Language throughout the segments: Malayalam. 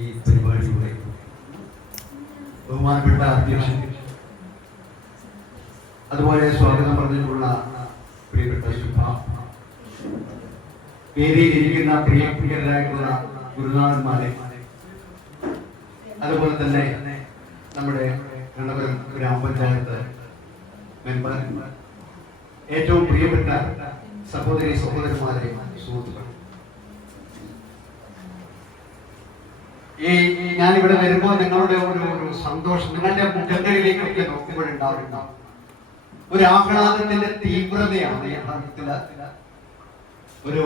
ഈ പരിപാടിയുടെ ബഹുമാനപ്പെട്ട അധ്യക്ഷൻ, അതുപോലെ സ്വാഗതം പറഞ്ഞിട്ടുള്ള പ്രിയപ്പെട്ട ശുഭ, വേദിയിൽ ഇരിക്കുന്ന പ്രിയരായിട്ടുള്ള ഗുരുനാഥന്മാരെ, അതുപോലെ തന്നെ നമ്മുടെ കണ്ണപുരം ഗ്രാമപഞ്ചായത്ത് മെമ്പർ, ഏറ്റവും പ്രിയപ്പെട്ട സഹോദരി സഹോദരന്മാരെ, സുഹൃത്തുക്കൾ, ഞാനിവിടെ വരുമ്പോൾ നിങ്ങളുടെ ഒരു സന്തോഷം നിങ്ങളുടെ മുഖങ്ങളിലേക്കൊക്കെ നോക്കുമ്പോഴുണ്ടാവുന്നുണ്ടാവും. ഒരു ആഹ്ലാദത്തിന്റെ തീവ്രതയാണ് യഥാർത്ഥത്തില് ഒരു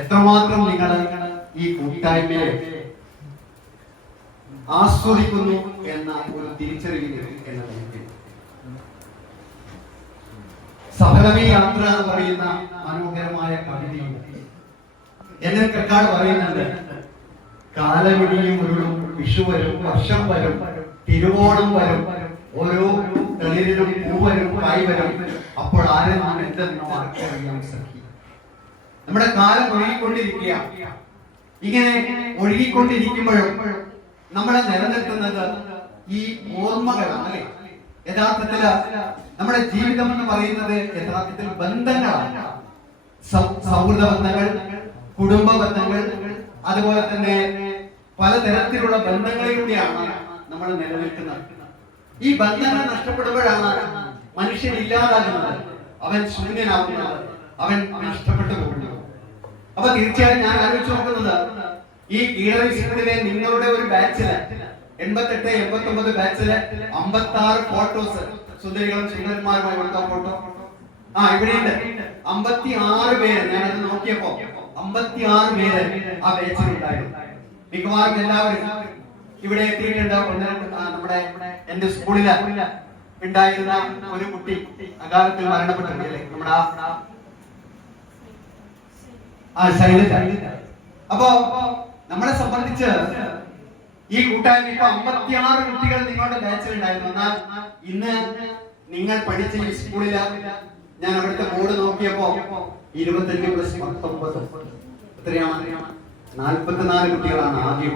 എത്രമാത്രം നിങ്ങൾ ഈ കൂട്ടായ്മയെ ആസ്വദിക്കുന്നു എന്ന ഒരു തിരിച്ചറിവിലേക്ക് എന്നതിലേക്ക് സഫലമീ യാത്ര എന്ന് പറയുന്ന മനോഹരമായ കവിതയും എന്നെ കക്കാട് പറയുന്നുണ്ട്. കാലമിടിയും ഉരുളും, വിഷു വരും, വർഷം വരും, തിരുവോണം വരും, ഓരോ തളിരിലും പൂവരും കായ് വരും, അപ്പോൾ ആരെന്നാണ് എന്തെന്നോ ആർക്കറിയാം സഖി. നമ്മുടെ കാലം ഒഴുകിക്കൊണ്ടിരിക്കുക. ഇങ്ങനെ ഒഴുകിക്കൊണ്ടിരിക്കുമ്പോഴും നമ്മളെ നിലനിർത്തുന്നത് ഈ ഓർമ്മകളാണ് അല്ലെ. യഥാർത്ഥത്തില് നമ്മുടെ ജീവിതം എന്ന് പറയുന്നത് യഥാർത്ഥത്തിൽ ബന്ധങ്ങളാണ്. സൗഹൃദ ബന്ധങ്ങൾ, കുടുംബ ബന്ധങ്ങൾ, അതുപോലെ തന്നെ പലതരത്തിലുള്ള ബന്ധങ്ങളിലൂടെയാണ് നമ്മൾ നിലനിൽക്കുന്നത്. ഈ ബന്ധങ്ങൾ നഷ്ടപ്പെടുമ്പോഴാണ് മനുഷ്യൻ ഇല്ലാതാകുന്നത്, അവൻ ശൂന്യനാകുന്നത്, അവൻ നഷ്ടപ്പെട്ടു പോകുന്നത്. അപ്പൊ തീർച്ചയായും ഞാൻ ആലോചിച്ച് നോക്കുന്നത്, ഈ കീഴറി സ്കൂളിലെ നിങ്ങളുടെ ഒരു ബാച്ചില് 88, 89 ബാച്ചില് 56 ഫോട്ടോസ്, സുന്ദരികളും സുന്ദരന്മാരുമായി കൊടുത്ത ഫോട്ടോ ഇവിടെയുണ്ട്. 56 പേര്. ഞാനത് നോക്കിയപ്പോ 56 പേര് ആ ബാച്ചിലുണ്ടായിരുന്നു. മിക്കവാറും എല്ലാവരും ഇവിടെ എത്തിയിട്ടുണ്ട്. നമ്മുടെ എന്റെ സ്കൂളില് ഉണ്ടായിരുന്ന ഒരു കുട്ടി അകാലത്തിൽ മരണപ്പെട്ടില്ലേ, നമ്മുടെ ശൈലജ. അപ്പോ നമ്മളെ സംബന്ധിച്ച് ഈ കൂട്ടായ്മ ഇപ്പൊ 56 കുട്ടികൾ നിങ്ങളുടെ ബാച്ചിൽ ഉണ്ടായിരുന്നു. എന്നാൽ ഇന്ന് നിങ്ങൾ പഠിച്ച ഈ സ്കൂളില് ഞാൻ അവിടുത്തെ ബോർഡ് നോക്കിയപ്പോ 25 + 19 എത്രയാണ്? 44 കുട്ടികളാണ് ആദ്യം.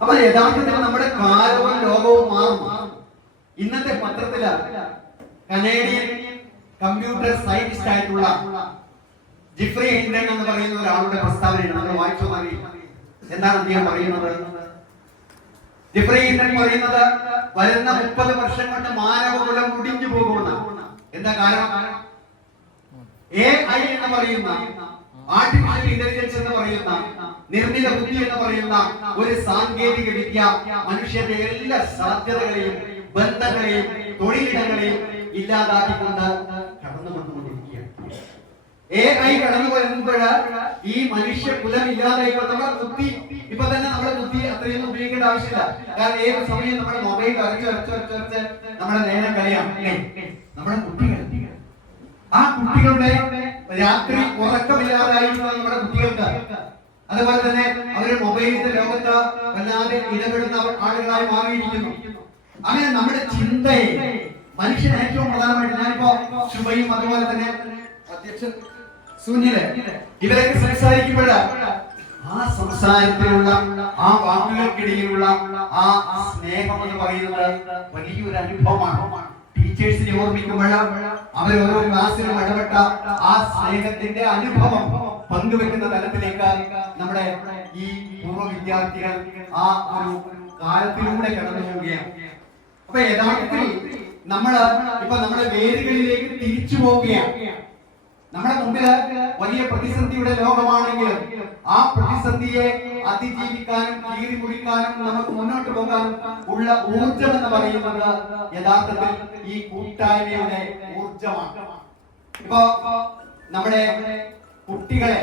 അപ്പൊ യഥാർത്ഥത്തിൽ നമ്മുടെ കാലവും ലോകവും മാറും. ഇന്നത്തെ പത്രത്തില് കനേഡിയൻ കമ്പ്യൂട്ടർ സയന്റിസ്റ്റ് ആയിട്ടുള്ള ജിഫ്രി ഹിൻഡൻ എന്ന് പറയുന്ന ഒരാളുടെ പ്രസ്താവനയാണ്. നമ്മൾ വായിച്ചു നോക്കി എന്താണ് അദ്ദേഹം പറയുന്നത്. ജിഫ്രി ഹിൻഡൻ പറയുന്നത് വരുന്ന 30 വർഷം കൊണ്ട് മാനവകുലം മുടിഞ്ഞു പോകുമെന്ന്. എന്താ കാരണം? AI എന്ന് പറയുന്ന, ആർട്ടിഫിഷ്യൽ ഇന്റലിജൻസ് എന്ന് പറയുന്ന, നിർമ്മിത ബുദ്ധി എന്ന് പറയുന്ന ഒരു സാങ്കേതിക വിദ്യ മനുഷ്യന്റെ എല്ലാ സാധ്യതകളെയും ബന്ധങ്ങളെയും തൊഴിലിടങ്ങളെയും ഇല്ലാതാക്കിക്കൊണ്ട് കടന്നുകൊണ്ടുകൊണ്ടിരിക്കുകയാണ്. AI കടന്നു വരുമ്പോഴ് ഈ മനുഷ്യ കുലം ഇല്ലാതായിപ്പോൾ നമ്മുടെ ബുദ്ധി ഇപ്പൊ തന്നെ നമ്മുടെ ബുദ്ധി അത്രയൊന്നും ഉപയോഗിക്കേണ്ട ആവശ്യമില്ല. കാരണം ഏത് സമയം നമ്മുടെ മൊബൈൽ അരച്ച് നമ്മുടെ നേരം കളിയാണ് നമ്മുടെ കുട്ടികൾ. ആ കുട്ടികളുടെ രാത്രി ഉറക്കമില്ലാതായിരുന്ന നമ്മുടെ കുട്ടികൾക്ക്, അതുപോലെ തന്നെ അവര് മൊബൈലിന്റെ ലോകത്ത് വല്ലാതെ ഇടപെടുന്ന ആളുകളായി മാറിയിരിക്കുന്നു. അങ്ങനെ നമ്മുടെ ചിന്തയെ മനുഷ്യൻ ഏറ്റവും പ്രധാനമായിട്ട്, ഞാനിപ്പോ ശുഭയും അതുപോലെ തന്നെ അധ്യക്ഷൻ സുനില് ഇവരൊക്കെ സംസാരിക്കുമ്പോഴാ ആ സംസാരത്തിലുള്ള ആ വാക്കുകൾക്കിടയിലുള്ള ആ സ്നേഹം എന്ന് പറയുന്നത് വലിയൊരു അനുഭവമാണ്. ടീച്ചേഴ്സിനെ ഓർമ്മിക്കുമ്പോൾ അവർ ഓരോ ക്ലാസ്സിലും ഇടപെട്ട ആ സ്നേഹത്തിന്റെ അനുഭവം പങ്കുവെക്കുന്ന തലത്തിലേക്ക് നമ്മുടെ ഈ പൂർവ്വ വിദ്യാർത്ഥികൾ ആ ഒരു കാലത്തിലൂടെ കടന്നു പോവുകയാണ്. അപ്പൊ യഥാർത്ഥത്തിൽ നമ്മുടെ വേരുകളിലേക്ക് തിരിച്ചു പോവുകയാണ്. നമ്മുടെ മുമ്പില് വലിയ പ്രതിസന്ധിയുടെ ലോകമാണെങ്കിലും ആ പ്രതിസന്ധിയെ അതിജീവിക്കാനും കീറി മുറിക്കാനും നമുക്ക് മുന്നോട്ട് പോകാനും ഉള്ള ഊർജം എന്ന് പറയുന്നത് യഥാർത്ഥത്തിൽ ഈ കൂട്ടായ്മയുടെ ഊർജമാണ്. ഇപ്പൊ നമ്മുടെ കുട്ടികളെ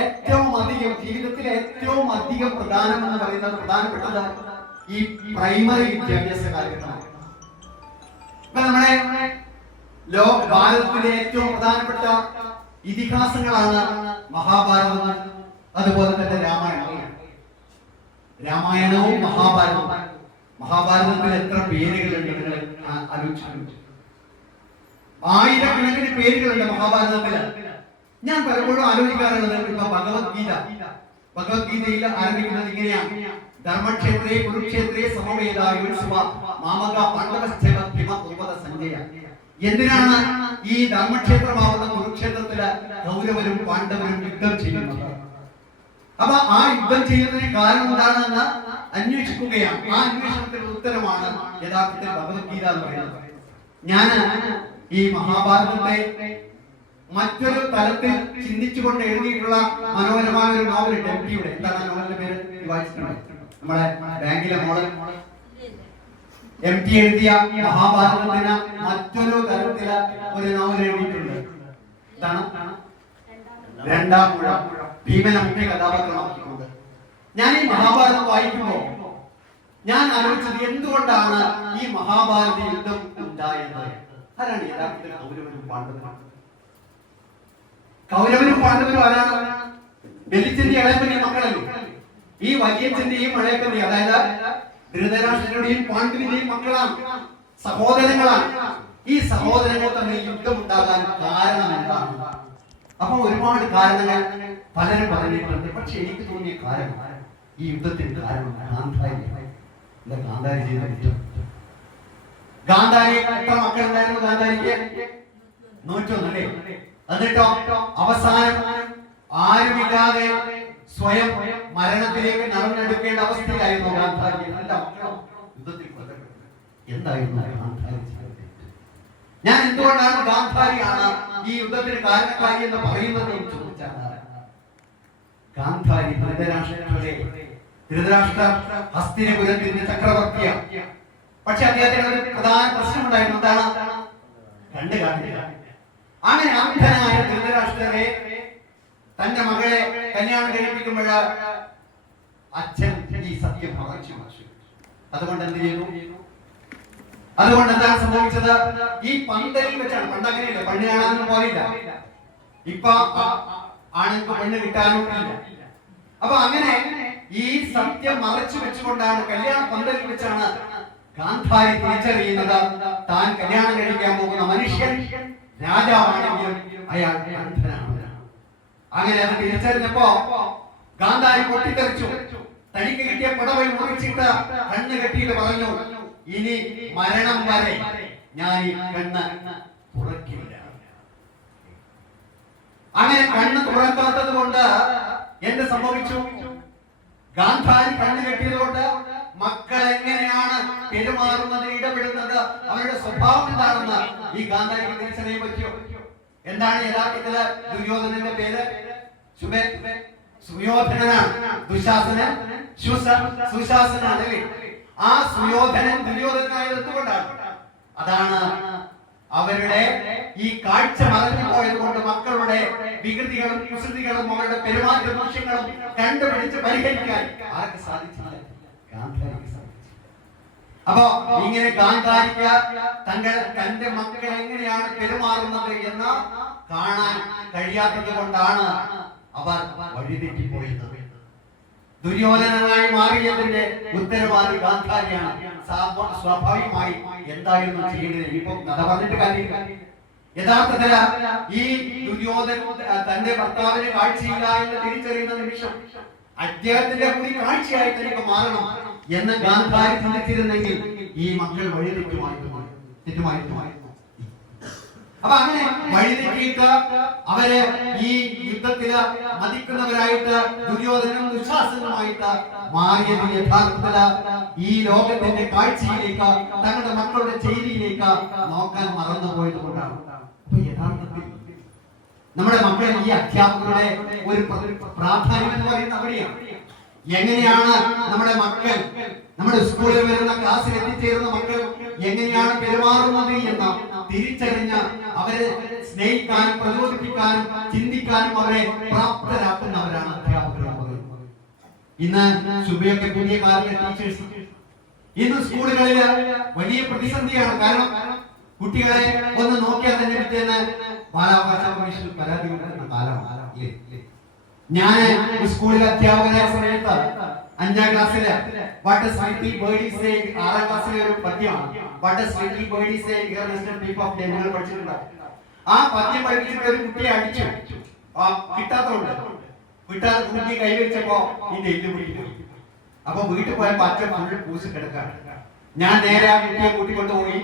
ഏറ്റവും അധികം ജീവിതത്തിലെ ഏറ്റവും അധികം പ്രധാനപ്പെട്ടത് ഈ പ്രൈമറി വിദ്യാഭ്യാസ കാലഘട്ടമാണ്. ഇപ്പൊ നമ്മുടെ ഭാരതത്തിലെ ഏറ്റവും പ്രധാനപ്പെട്ട ഇതിഹാസങ്ങളാണ് മഹാഭാരതം, അതുപോലെ തന്നെ രാമായണവും മഹാഭാരതവും. മഹാഭാരതത്തിൽ എത്ര പേരുകളുണ്ട് നിങ്ങൾ ആലോചിച്ചു? ആയിരക്കണക്കിന് പേരുകളുണ്ട് മഹാഭാരതത്തില്. ഞാൻ പലപ്പോഴും ആലോചിക്കാറുള്ളത്, ഇപ്പൊ ഭഗവത്ഗീതയിൽ ആരംഭിക്കുന്നത് ഇങ്ങനെയാണ്: ധർമ്മക്ഷേത്രേ കുരുക്ഷേത്രേ സമവേദായുത്സവ മാമക പാണ്ഡവശ്ചേവ ഭീമ ഉപത സഞ്ജയ. എന്തിനാണ് ഈ ധർമ്മക്ഷേത്രമാവുന്ന കുരുക്ഷേത്രത്തില് കൗരവരും പാണ്ഡവരും യുദ്ധം ചെയ്യുന്നത്? അപ്പൊ ആ യുദ്ധം ചെയ്യുന്നതിന് കാരണം എന്താണെന്ന് അന്വേഷിക്കുകയാണ്. ആ അന്വേഷണത്തിന്റെ ഉത്തരമാണ് യഥാർത്ഥത്തിൽ ഭഗവത്ഗീത എന്ന് പറയുന്നത്. ഞാൻ ഈ മഹാഭാരതത്തെ മറ്റൊരു തലത്തിൽ ചിന്തിച്ചുകൊണ്ട് എഴുതിയിട്ടുള്ള മനോഹരമായ ഒരു നോവൽ ഡെപ്റ്റിയുടെ, എന്താണ് നോവലിന്റെ പേര്? വായിച്ചിട്ടുണ്ട്? നമ്മുടെ ബാങ്കിലെ മോള് MT എഴുതിയ മഹാഭാരതത്തിന് മറ്റൊരു തലത്തില് ഒരു നോവൽ എഴുതിയിട്ടുണ്ട്. എന്താണ്? രണ്ടാം ഊഴം. ഭീമനെ മുഖ്യ കഥാപാത്രമാക്കിക്കൊണ്ട്. ഞാൻ ഈ മഹാഭാരതം വായിക്കുമ്പോൾ ഞാൻ ആലോചിച്ചത്, എന്തുകൊണ്ടാണ് ഈ മഹാഭാരത യുദ്ധം ഉണ്ടായത്? ആരാണ് യഥാർത്ഥത്തിൽ കൗരവരും പാണ്ഡവരും? കൗരവരും പാണ്ഡവരും ആരാണ്? ബലിച്ചന്റെ ഇളയപ്പന്റെ മക്കളല്ലേ? ഈ വലിയച്ഛന്റെയും ഇളയപ്പന്റെയും, അതായത് ധൃതരാഷ്ട്രരുടെയും പാണ്ഡുവിന്റെയും മക്കളാണ്, സഹോദരങ്ങളാണ്. ഈ സഹോദരങ്ങൾ തമ്മിൽ യുദ്ധം ഉണ്ടാകാൻ കാരണം എന്താണ്? അപ്പൊ ഒരുപാട് കാരണങ്ങൾ പലരും പറഞ്ഞിട്ടുണ്ട്. പക്ഷെ എനിക്ക് തോന്നിയ കാരണം, ഈ യുദ്ധത്തിന് കാരണം ഗാന്ധാരി. ഗാന്ധാരി ചെയ്ത യുദ്ധം. ഗാന്ധാരി എത്ര മക്കളുണ്ടായിരുന്നു ഗാന്ധാരിക്ക്? 101 അല്ലേ? എന്നിട്ടോ അവസാനം ആരുമില്ലാതെ സ്വയം മരണത്തിലേക്ക് നടന്നെടുക്കേണ്ട അവസ്ഥയിലായിരുന്നു ഗാന്ധാരി. എല്ലാ മക്കളും യുദ്ധത്തിൽ കൊല്ലപ്പെട്ടു. എന്തായിരുന്നു ഗാന്ധാരി ചെയ്തത്? ഞാൻ എന്തുകൊണ്ടാണ് ഗാന്ധാരിയാണ് ഈ യുദ്ധത്തിന് കാരണക്കാരി എന്ന് പറയുന്നത് എന്ന് ചോദിച്ചാൽ, ഗാന്ധാരി ധൃതരാഷ്ട്ര ഹസ്തിനപുരത്തിന്റെ ചക്രവർത്തിയാണ്. പക്ഷെ അദ്ദേഹത്തിന് ഒരു പ്രധാന പ്രശ്നമുണ്ടായിരുന്നു. എന്താണ്? കണ്ടു കാണില്ല. അങ്ങനെ അന്ധനായ ധൃതരാഷ്ട്രരെ തന്റെ മകളെ കല്യാണം കഴിപ്പിക്കുമ്പോൾ അച്ഛൻ ഈ സത്യം മറച്ചു. അതുകൊണ്ട് എന്ത് ചെയ്തു? അതുകൊണ്ട് എന്താണ് സംഭവിച്ചത്? ഈ പന്തലിൽ വെച്ചാണ്. പണ്ട് അങ്ങനെയല്ല, പെണ്ണ് കാണാനൊന്നും പോലില്ല. ഇപ്പൊ ആണുങ്ങൾക്ക് പെണ്ണ് കിട്ടാനും ഇല്ല. അപ്പൊ അങ്ങനെ ഈ സത്യം മറച്ചു വെച്ചുകൊണ്ടാണ് കല്യാണ പന്തലിൽ വെച്ചാണ് ഗാന്ധാരി തിരിച്ചറിയുന്നത് താൻ കല്യാണം കഴിക്കാൻ പോകുന്ന മനുഷ്യൻ രാജാവാണെങ്കിലും അയാൾ അന്ധനാണ്. അങ്ങനെ അത് തിരിച്ചറിഞ്ഞപ്പോ ഗാന്ധാരി പൊട്ടിത്തെറിച്ചു. തനിക്ക് കിട്ടിയ പുടവയിൽ മുറിച്ചിട്ട് കണ്ണ് കെട്ടിയിട്ട് പറഞ്ഞു, ഇനി മരണം വരെ ഞാൻ ഈ കണ്ണ് തുറക്കില്ല. അങ്ങനെ കണ്ണ് തുറക്കാത്തത് കൊണ്ട് എന്ത് സംഭവിച്ചു? ഗാന്ധാരി കണ്ണ് കെട്ടിയത് കൊണ്ട് മക്കൾ എങ്ങനെയാണ് പെരുമാറുന്നത്, ഇടപെടുന്നത്, അവരുടെ സ്വഭാവം എന്താണെന്ന് ഈ ഗാന്ധാരിക്ക് തിരിച്ചറിയാൻ പറ്റിയോ? എന്താണ് യഥാർത്ഥത്തില് ദുര്യോധനന്റെ പേര്? സുയോധനനാണ്. ദുശാസനൻ സുശാസനാണ് അല്ലേ? ആ സുയോധനൻ ദുര്യോധനായത് എന്തുകൊണ്ടാണ്? അതാണ് അവരുടെ ഈ കാഴ്ച മറഞ്ഞു പോയത് കൊണ്ട് മക്കളുടെ വികൃതികളും കുസൃതികളും അവരുടെ പെരുമാറ്റ ദോഷങ്ങളും കണ്ടുപിടിച്ച് പരിഹരിക്കാൻ ആർക്ക് സാധിച്ചില്ല? ഗാന്ധാരിക്ക് സാധിച്ചു. അപ്പൊ ഇങ്ങനെ ഗാന്ധാരിക്ക് തന്റെ മക്കൾ എങ്ങനെയാണ് പെരുമാറുന്നത് എന്ന് കാണാൻ കഴിയാത്തത് കൊണ്ടാണ് അവർ വഴിതെറ്റിപ്പോയത്. ദുര്യോധനനായി മാറിയതിന്റെ ഉത്തരവാദി ഗാന്ധാരിയാണ്. സ്വാഭാവികമായി എന്തായിരുന്നു ചെയ്യേണ്ടത്? ഇപ്പൊ കഥ പറഞ്ഞിട്ട് കാര്യമില്ല. യഥാർത്ഥത്തില് ഈ ദുര്യോധന തന്റെ ഭർത്താവിന് കാഴ്ചയില്ല എന്ന് തിരിച്ചറിയുന്ന നിമിഷം അദ്ദേഹത്തിന്റെ കൂടി കാഴ്ചയായി തനിക്ക് മാറണം എന്ന് ഗാന്ധാരി ചിന്തിച്ചിരുന്നെങ്കിൽ ഈ മക്കൾ വഴിതെറ്റുമായിരുന്നു. അപ്പൊ അങ്ങനെ വഴിതെറ്റിയിട്ട് അവരെ ഈ യുദ്ധത്തില് മതിക്കുന്നവരായിട്ട് ദുര്യോധനും ദുശാസനുമായിട്ട് മാറിയത് യഥാർത്ഥത്തില് ഈ ലോകത്തിന്റെ കാഴ്ചയിലേക്ക്, തങ്ങളുടെ മക്കളുടെ ചെയ്തിയിലേക്ക് നോക്കാൻ മറന്നുപോയത് കൊണ്ടാണ്. അപ്പൊ യഥാർത്ഥത്തിൽ നമ്മുടെ മക്കൾ ഈ അധ്യാപകരുടെ ഒരു പ്രാധാന്യം എന്ന് പറയുന്നത് അവിടെയാണ്. എങ്ങനെയാണ് നമ്മുടെ മക്കൾ നമ്മുടെ സ്കൂളിൽ വരുന്ന ക്ലാസ്സിൽ എത്തിച്ചേരുന്ന മക്കൾ എങ്ങനെയാണ് പെരുമാറുന്നത് എന്ന് തിരിച്ചറിഞ്ഞ് അവരെ സ്നേഹിക്കാനും പ്രചോദിപ്പിക്കാനും ചിന്തിക്കാനും അവരെ പ്രാപ്തരാക്കുന്നവരാണ് അധ്യാപകർ. ഇന്ന് സുബിയൊക്കെ പുതിയ കാലത്തെ ടീച്ചേഴ്സ് ഇന്ന് സ്കൂളുകളിൽ വലിയ പ്രതിസന്ധിയാണ്. കാരണം കുട്ടികളെ ഒന്ന് നോക്കിയാൽ തന്നെ പിറ്റേന്ന് ബാലാവകാശ കമ്മീഷനിൽ പരാതി കൊടുക്കുന്ന കാലമാണ്. ഞാൻ സ്കൂളിൽ അധ്യാപകനായ സമയത്ത് 5ാം ക്ലാസ്സില് what does little bird is saying, 6ാം ക്ലാസ്സിലെ ഒരു പദ്യമാണ്. What does little bird is saying here mister peep of day നിങ്ങൾ പഠിച്ചിട്ടുണ്ട്. ആ പദ്യം പഠിപ്പിച്ചിട്ട് ഒരു കുട്ടിയെ അടിച്ചു, കിട്ടാത്തതുകൊണ്ട് വീട്ടുകാർ കുട്ടി കൈവരിച്ചപ്പോ ഈ എല്ല് പൊട്ടി പോയി. അപ്പൊ വീട്ടിൽ പോയപ്പോ അച്ഛൻ ഫുൾ പൂസ് കിടക്കാണ്. ഞാൻ നേരെ ആ കുട്ടിയെ കൂട്ടിക്കൊണ്ടുപോയി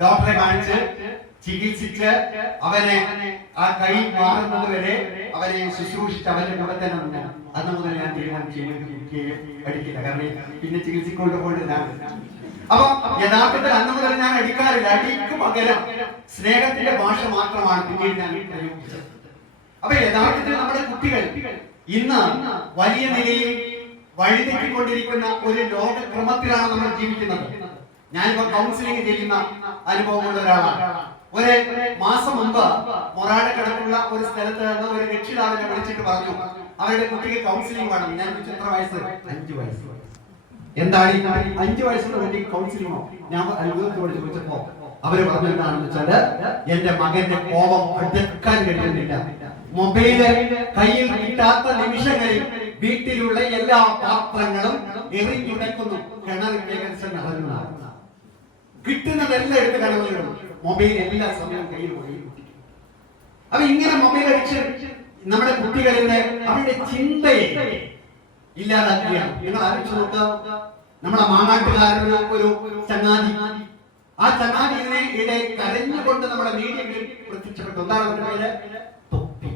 ഡോക്ടറെ കാണിച്ച് ചികിത്സിച്ച് അവനെ ആ കൈ മാറുന്നത് വരെ അവനെ ശുശ്രൂഷിച്ച് അവന്റെ കൂടെ തന്നെ നിന്നു. അന്ന് മുതൽ ഞാൻ തീരുമാനിച്ചു കുട്ടിയെ അടിക്കില്ല, കാരണം പിന്നെ ചികിത്സിക്കൊണ്ട് പോയിട്ട് അപ്പൊ യഥാർത്ഥത്തിൽ അന്ന് മുതൽ ഞാൻ അടിക്കാറില്ല. അടിക്ക് പകരം സ്നേഹത്തിന്റെ ഭാഷ മാത്രമാണ് പിന്നീട് ഞാൻ പ്രയോഗിച്ചത്. അപ്പൊ യഥാർത്ഥത്തിൽ നമ്മുടെ കുട്ടികൾ ഇന്ന് വലിയ നിലയിൽ വഴിതെറ്റിക്കൊണ്ടിരിക്കുന്ന ഒരു ലോകക്രമത്തിലാണ് നമ്മൾ ജീവിക്കുന്നത്. ഞാനിപ്പോ കൗൺസിലിംഗ് ചെയ്യുന്ന അനുഭവമുള്ള ഒരാളാണ്. ഒരു മാസം മുമ്പ് മൊറാടക്കടത്തുള്ള ഒരു സ്ഥലത്ത് നിന്ന് ഒരു രക്ഷിതാവിനെ വിളിച്ചിട്ട് പറഞ്ഞു അവരുടെ കുട്ടിക്ക് കൗൺസിലിംഗ് വേണം. ഞാൻ എത്ര വയസ്സ്? 5 വയസ്സ്. എന്താണ് 5 വയസ്സുള്ള കുട്ടിക്ക് കൗൺസിലിംഗോ? ഞാൻ അത്ഭുതത്തോട് ചോദിച്ചപ്പോ അവര് പറഞ്ഞു എന്താണെന്ന് വെച്ചാല് എന്റെ മകന്റെ കോപം അടക്കാൻ കഴിയുന്നില്ല. മൊബൈല് കയ്യിൽ കിട്ടാത്ത നിമിഷങ്ങളിൽ വീട്ടിലുള്ള എല്ലാ പാത്രങ്ങളും എറിഞ്ഞുടയ്ക്കുന്നു. കിണറിന്റെ നിറഞ്ഞു കിട്ടുന്നതെല്ലാം എടുത്ത് കിണറിലിടും. മൊബൈൽ എല്ലാ സമയവും കയ്യിൽ പോയി. അപ്പൊ ഇങ്ങനെ മൊബൈൽ അടിച്ച് നമ്മുടെ കുട്ടികളിലെ അവരുടെ ചിന്തയെ ഇല്ലാതാക്കുകയാണ്. നിങ്ങൾ ആലോചിച്ച് നോക്കുക, നമ്മളെ മാങ്ങാട്ടുകാരന് ഒരു ചങ്ങാതി, ആ ചങ്ങാതി ഇതിനെ കരഞ്ഞുകൊണ്ട് നമ്മുടെ മീഡിയകളിൽ പ്രത്യക്ഷപ്പെട്ടു. എന്താണ് അവരുടെ പേര്? തൊപ്പി.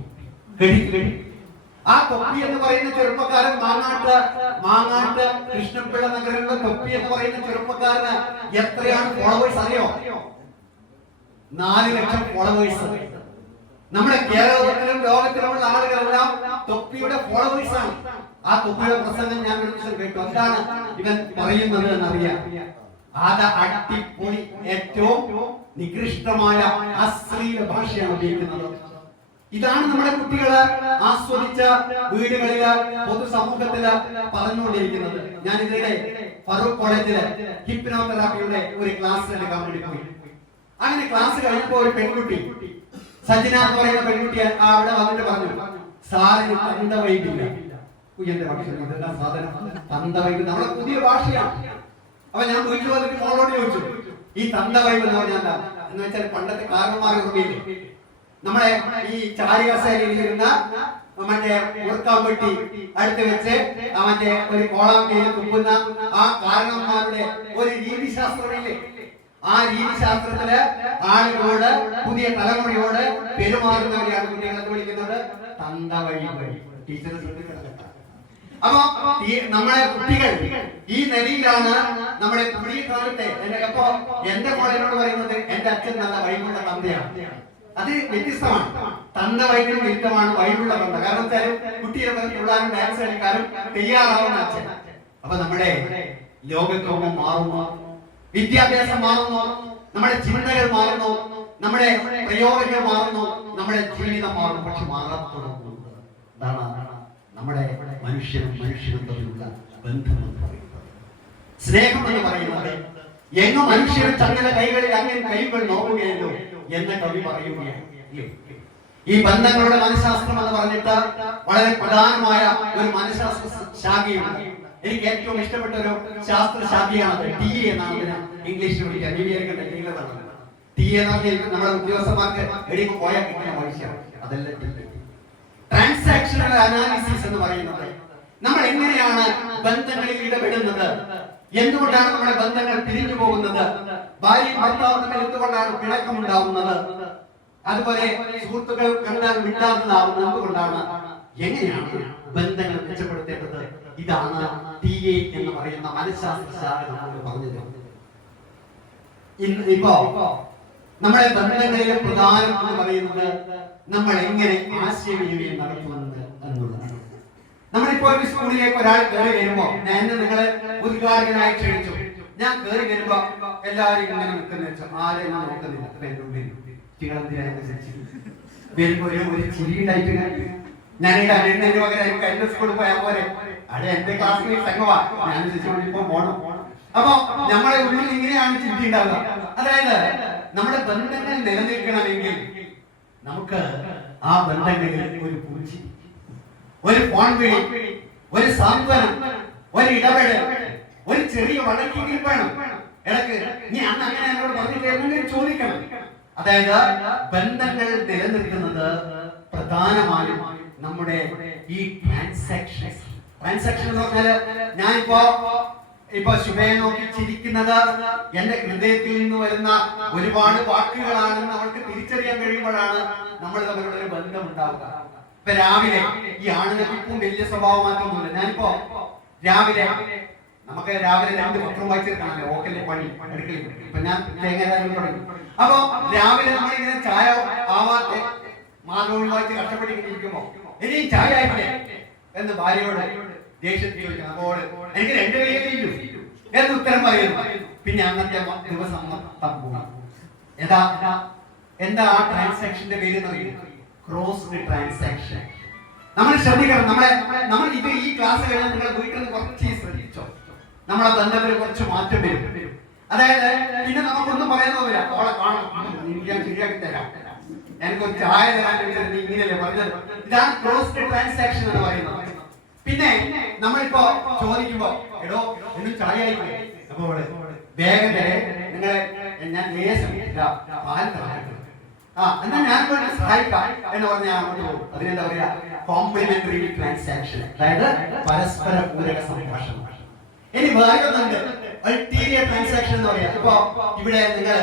ആ തൊപ്പി എന്ന് പറയുന്ന ചെറുപ്പക്കാരൻ മാങ്ങാട്ട് കൃഷ്ണപിള്ള നഗരത്തിലുള്ള തൊപ്പി എന്ന് പറയുന്ന ചെറുപ്പക്കാരന് എത്രയാണ് ഫോളോവേഴ്സ് അറിയോ? 4 ലക്ഷം ഫോളോവേഴ്സ്. നമ്മുടെ കേരളത്തിലും ലോകത്തിലുമുള്ള ആളുകളെല്ലാം തൊപ്പിയുടെ ഫോളോവേഴ്സ് ആണ്. ആ തൊപ്പിയുടെ പ്രസംഗം ഞാൻ ഒരു ദിവസം കേട്ടു. എന്താണ് ഇവൻ പറയുന്നത് എന്നറിയാം. അത് അടിപൊളി, ഏറ്റവും നികൃഷ്ടമായ അശ്ലീല ഭാഷയാണ് ഉപയോഗിക്കുന്നത്. ഇതാണ് നമ്മുടെ കുട്ടികള് ആസ്വദിച്ച വീടുകളില് പൊതുസമൂഹത്തില് പറഞ്ഞുകൊണ്ടിരിക്കുന്നത്. ഞാൻ ഇതിടെ ഫറൂഖ് കോളേജില് ഹിപ്നോതെറാപ്പിയുടെ ഒരു ക്ലാസ് എടുക്കാൻ വേണ്ടി പോയി. അങ്ങനെ ക്ലാസ് കഴിഞ്ഞപ്പോ ഒരു പെൺകുട്ടി, സജിന എന്ന് പറയുന്ന പെൺകുട്ടി അവിടെ വന്നിട്ട് പറഞ്ഞു, സാറിന് തന്ത വൈകില്ല. എന്റെ പക്ഷേ ഇതെല്ലാം സാധനം തന്ത വൈകി നമ്മുടെ പുതിയ ഭാഷയാണ്. അപ്പൊ ഞാൻ വീട്ടിൽ വന്നിട്ട് മോളോട് ചോദിച്ചു, ഈ തന്ത വൈകി എന്ന് പറഞ്ഞാൽ എന്ന് വെച്ചാൽ പണ്ടത്തെ കാരണന്മാരെ ഓർമ്മയില്ലേ, നമ്മളെ ഈ ചാരികസേനയിലിരുന്ന മറ്റേ ഉറക്കാമ്പെട്ടി അടുത്ത് വെച്ച് മറ്റേ ഒരു കോളാമ്പയിൽ തുമ്പുന്ന ആ കാരണന്മാരുടെ ഒരു രീതിശാസ്ത്രമില്ലേ, ആ രീതിശാസ്ത്രത്തില് ആളുകളോട്, പുതിയ തലമുറയോട് പെരുമാറുന്നവരെയാണ് കുട്ടികളെ വിളിക്കുന്നത് തന്ത വഴി. ടീച്ചർ അപ്പൊ നമ്മുടെ കുട്ടികൾ ഈ നിലയിലാണ് നമ്മുടെ പുതിയ കാലത്തെ. അപ്പൊ എന്റെ മോളെന്നോട് പറയുന്നത് എന്റെ അച്ഛൻ നല്ല വഴിമുള്ള തന്തയാണ്. അത് വ്യത്യസ്തമാണ്. തന്ത വൈദ്യം വ്യക്തമാണ് വഴിമുള്ള തന്ത. കാരണം കുട്ടിയെ പിള്ളേരും ഡാൻസ് കളിക്കാരും തയ്യാറാവുന്ന അച്ഛൻ. അപ്പൊ നമ്മുടെ ലോകക്രമം മാറുന്നു, വിദ്യാഭ്യാസം മാറുന്നു, നമ്മുടെ ചിന്തകൾ മാറുന്നു, നമ്മുടെ പ്രയോഗങ്ങൾ മാറുന്നു, നമ്മുടെ ജീവിതം മാറുന്നു. പക്ഷെ മാറാത്തുടങ്ങുന്നത് എന്താണ്? നമ്മുടെ മനുഷ്യനും തമ്മിലുള്ള ബന്ധം എന്ന് പറയുന്നത്, സ്നേഹം എന്ന് പറയുന്നത്. എങ്ങോ മനുഷ്യരും തങ്ങളുടെ കൈകളിൽ അങ്ങനെ കൈകൾ നോക്കുകയല്ലോ എന്ന് കവി പറയുകയാണ്. ഈ ബന്ധങ്ങളുടെ മനഃശാസ്ത്രം എന്ന് പറഞ്ഞിട്ട് വളരെ പ്രധാനമായ ഒരു മനഃശാസ്ത്ര ശാഖയുണ്ട്. എനിക്ക് ഏറ്റവും ഇഷ്ടപ്പെട്ട ഒരു ശാസ്ത്ര ശാഖയാണ് ടി എന്നാണ് ഇംഗ്ലീഷിൽ വിളിക്കുക. ടി എന്ന് പറഞ്ഞാൽ നമ്മുടെ ഉദ്യോഗസ്ഥന്മാർക്ക് എടിക്ക് പോയാൽ കിട്ടുന്ന പൈസ, അതല്ല ട്രാൻസാക്ഷണൽ അനാലിസിസ് എന്ന് പറയുന്നത്. നമ്മൾ എങ്ങനെയാണ് ബന്ധങ്ങളിൽ ഇടപെടുന്നത്, എന്തുകൊണ്ടാണ് നമ്മുടെ ബന്ധങ്ങൾ പിരിഞ്ഞു പോകുന്നത്, ഭാര്യയും ഭർത്താവും തമ്മിൽ എന്തുകൊണ്ടാണ് പിണക്കമുണ്ടാവുന്നത്, അതുപോലെ സുഹൃത്തുക്കൾ കണ്ടാൽ മിണ്ടാകുന്നതാവുന്നത് എന്തുകൊണ്ടാണ്, എങ്ങനെയാണ് ബന്ധങ്ങൾ മെച്ചപ്പെടുത്തേണ്ടത്, ഇതാണ് TA എന്ന് പറയുന്ന മനഃശാസ്ത്ര ശാഖ നമ്മളോട് പറഞ്ഞത്. ഇപ്പോ നമ്മുടെ ബന്ധങ്ങളിലെ പ്രധാനം എന്ന് പറയുന്നത് നമ്മൾ എങ്ങനെ ആശയവിനിമയം നടത്തുന്നത് എന്നുള്ളതാണ്. നമ്മളിപ്പോ ഒരു സ്കൂളിലേക്ക് ഒരാൾ കയറി വരുമ്പോ, ഞാൻ നിങ്ങളെ ഉദ്ഘാടകനായി ക്ഷണിച്ചു, ഞാൻ കയറി വരുമ്പോ എല്ലാവരും ഇങ്ങനെ നിൽക്കുന്ന ആരെയും നോക്കുന്നില്ല. വരുമ്പോ ഒരു ചിരിയുണ്ടായിട്ട് ഞാൻ എന്റെ പകരം എന്റെ സ്കൂളിൽ പോയാൽ പോലെ അവിടെ എന്റെ ക്ലാസ്സിൽ സംഘമാ ഞാൻ ഇപ്പൊ പോണം. അപ്പൊ നമ്മളെ ഉള്ളിൽ ഇങ്ങനെയാണ് ചിന്തി ഉണ്ടാവുക. അതായത് നമ്മുടെ ബന്ധങ്ങൾ നിലനിൽക്കണമെങ്കിൽ നമുക്ക് ആ ബന്ധങ്ങളിൽ ഒരു പുഞ്ചി, ഒരു ഫോൺ വിളി, ഒരു സാന്ത്വനം, ഒരു ഇടപെടൽ, ഒരു ചെറിയ വഴക്കെങ്കിലും വേണം. ഇടക്ക് നീ അന്ന് അങ്ങനെ എന്നോട് പറഞ്ഞിട്ട് ചോദിക്കണം. അതായത് ബന്ധങ്ങൾ നിലനിൽക്കുന്നത് പ്രധാനമായും നമ്മുടെ ഈ ട്രാൻസാക്ഷൻ എന്ന് പറഞ്ഞാല് ഞാനിപ്പോ ശുഭയെ നോക്കി ചിരിക്കുന്നത് എന്റെ ഹൃദയത്തിൽ നിന്ന് വരുന്ന ഒരുപാട് വാക്കുകളാണെന്ന് അവൾക്ക് തിരിച്ചറിയാൻ കഴിയുമ്പോഴാണ് നമ്മൾ തമ്മിലുള്ള ഒരു ബന്ധം ഉണ്ടാവുക. ഇപ്പൊ രാവിലെ ഈ ആണുങ്ങൾക്ക് ഇപ്പം വലിയ സ്വഭാവ മാറ്റമൊന്നുമില്ല. ഞാനിപ്പോ രാവിലെ നമുക്ക് രാവിലെ 2 പത്രം വായിച്ചെടുക്കണല്ലോ ഓക്കല്ലേ പണി അടുക്കളയിൽ. ഇപ്പൊ ഞാൻ തേങ്ങ തുടങ്ങി. അപ്പൊ രാവിലെ നമ്മളിങ്ങനെ ചായ ആവാത്തെ മാധവൻ വായിച്ച് കഷ്ടപ്പെട്ടിരിക്കുമ്പോ ഇനി ചായ ആയില്ലേ എന്ന് ഭാര്യയോട് ദേഷ്യത്തിൽ ചോദിക്കണം. അപ്പോൾ എനിക്ക് 2 കൈയിലും എന്ന് ഉത്തരം പറയുന്നു. പിന്നെ അന്നത്തെ ദിവസം എന്താ ആ ട്രാൻസാക്ഷന്റെ പേര് എന്ന് പറയുന്നത്? Crossed transaction. നമ്മൾ ശ്രദ്ധിക്കണം. നമ്മൾ ഇത് ഈ ക്ലാസ് കഴിഞ്ഞാൽ നിങ്ങൾ വീട്ടിൽ നിന്ന് കുറച്ച് ശ്രദ്ധിച്ചോ, നമ്മളെ ബന്ധത്തിൽ കുറച്ച് മാറ്റം വരും. അതായത് പിന്നെ നമുക്കൊന്നും പറയാനൊന്നുമില്ല. അവളെ കാണണം, ഞാൻ ശരിയാക്കി തരാം, എനിക്കൊരു ചായ തരാൻ ഇങ്ങനെയല്ലേ പറഞ്ഞത്. ഇതാണ് ക്ലോസ്ഡ് ട്രാൻസാക്ഷൻ എന്ന് പറയുന്നത്. പിന്നെ നമ്മളിപ്പോ ചോദിക്കുമ്പോ എടോ എന്നും ചായ ആയില്ലേ, അപ്പോൾ വേഗം നിങ്ങളെ ഞാൻ ലേശം പാൽ തരാം, എന്നാ ഞാൻ സഹായിക്കാം എന്ന് പറഞ്ഞാൽ അങ്ങോട്ട് പോകും. അതിനെന്താ പറയാ? കോംപ്ലിമെന്ററി ട്രാൻസാക്ഷൻ, അതായത് പരസ്പര പൂരക സംഭാഷണം. ഇനി വേറെ ഒന്നുണ്ട്, അൾട്ടീരിയർ ട്രാൻസാക്ഷൻ എന്ന് പറയാം. ഇപ്പൊ ഇവിടെ നിങ്ങൾ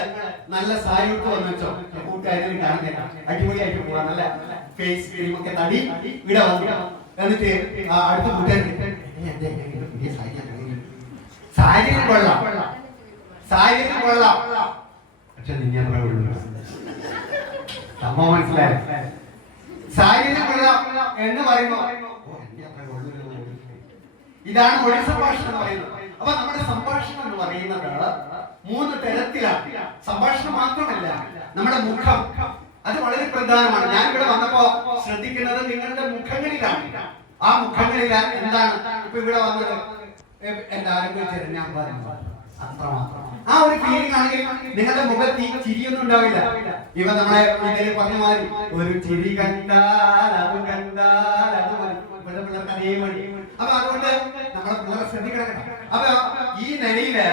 നല്ല സാരി ഉടുത്ത് വന്നു വെച്ചോ, കൂട്ടുകാരും കാണുന്നില്ല, അടിപൊളിയായിട്ട് പോവാ, നല്ല ഫേസ് ക്രീം ഒക്കെ തടി ഇവിടെ വന്നു. എന്നിട്ട് അടുത്ത കൂട്ടുകാർ സാരിയിൽ കൊള്ളാം, സാരിയിൽ കൊള്ളാം, പക്ഷെ നിന്നെ സംഭവം മനസ്സിലായോ? സാരിയിൽ കൊള്ളാം എന്ന് പറയുമ്പോ ഇതാണ് ഒഴി സംഭാഷണം എന്ന് പറയുന്നത്. അപ്പൊ നമ്മുടെ സംഭാഷണം എന്ന് പറയുന്നത് 3 തരത്തിലാണ്. സംഭാഷണം മാത്രമല്ല, നമ്മുടെ മുഖം അത് വളരെ പ്രധാനമാണ്. ഞാൻ ഇവിടെ വന്നപ്പോ ശ്രദ്ധിക്കുന്നത് നിങ്ങളുടെ മുഖങ്ങളിലാണ്. ആ മുഖങ്ങളിൽ എന്താണ് ഇപ്പൊ ഇവിടെ വന്നത്? എല്ലാവരും ചെറിഞ്ഞാൽ അത്രമാത്രം ആ ഒരു ഫീലിംഗ് ആണെങ്കിൽ നിങ്ങളുടെ മുഖത്ത് ചിരിയൊന്നും ഉണ്ടാവില്ല. ഇവ നമ്മളെ പറഞ്ഞ മാതിരി ഒരു ചിരി കണ്ടാൽ അത് കണ്ടാൽ അത് പിള്ളേർക്ക് അതേ മതി. അപ്പൊ അതുകൊണ്ട് നമ്മളെ പിള്ളേരെ ശ്രദ്ധിക്കണം. അപ്പൊ ഈ നിലയില്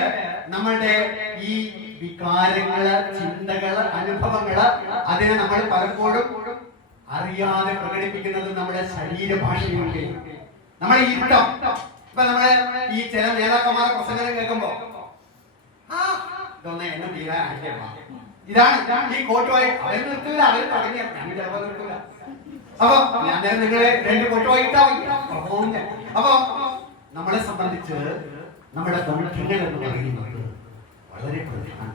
നമ്മളുടെ ഈ വികാരങ്ങള്, ചിന്തകള്, അനുഭവങ്ങള് അതിനെ നമ്മൾ പലപ്പോഴും അറിയാതെ പ്രകടിപ്പിക്കുന്നത് നമ്മുടെ ശരീരഭാഷയിലൂടെ. നമ്മളെ ഇരുട്ടം ഇപ്പൊ നമ്മളെ ഈ ചില നേതാക്കന്മാരെ പ്രസംഗം കേൾക്കുമ്പോ ഇതൊന്നും എന്നെ തീരാനായില്ലേ, ഇതാണ് ഈ കോട്ടുമായി അവർ നിർത്തില്ല, അവർ തുടങ്ങിയ ചിലപ്പോൾ നിർത്തില്ല. അപ്പൊ ഞാൻ നിങ്ങളെ 2 കോട്ടുമായി ഇട്ടാ. അപ്പൊ നമ്മളെ സംബന്ധിച്ച് നമ്മുടെ ബന്ധങ്ങൾ എന്ന് പറയുന്നത് വളരെ പ്രധാനമാണ്.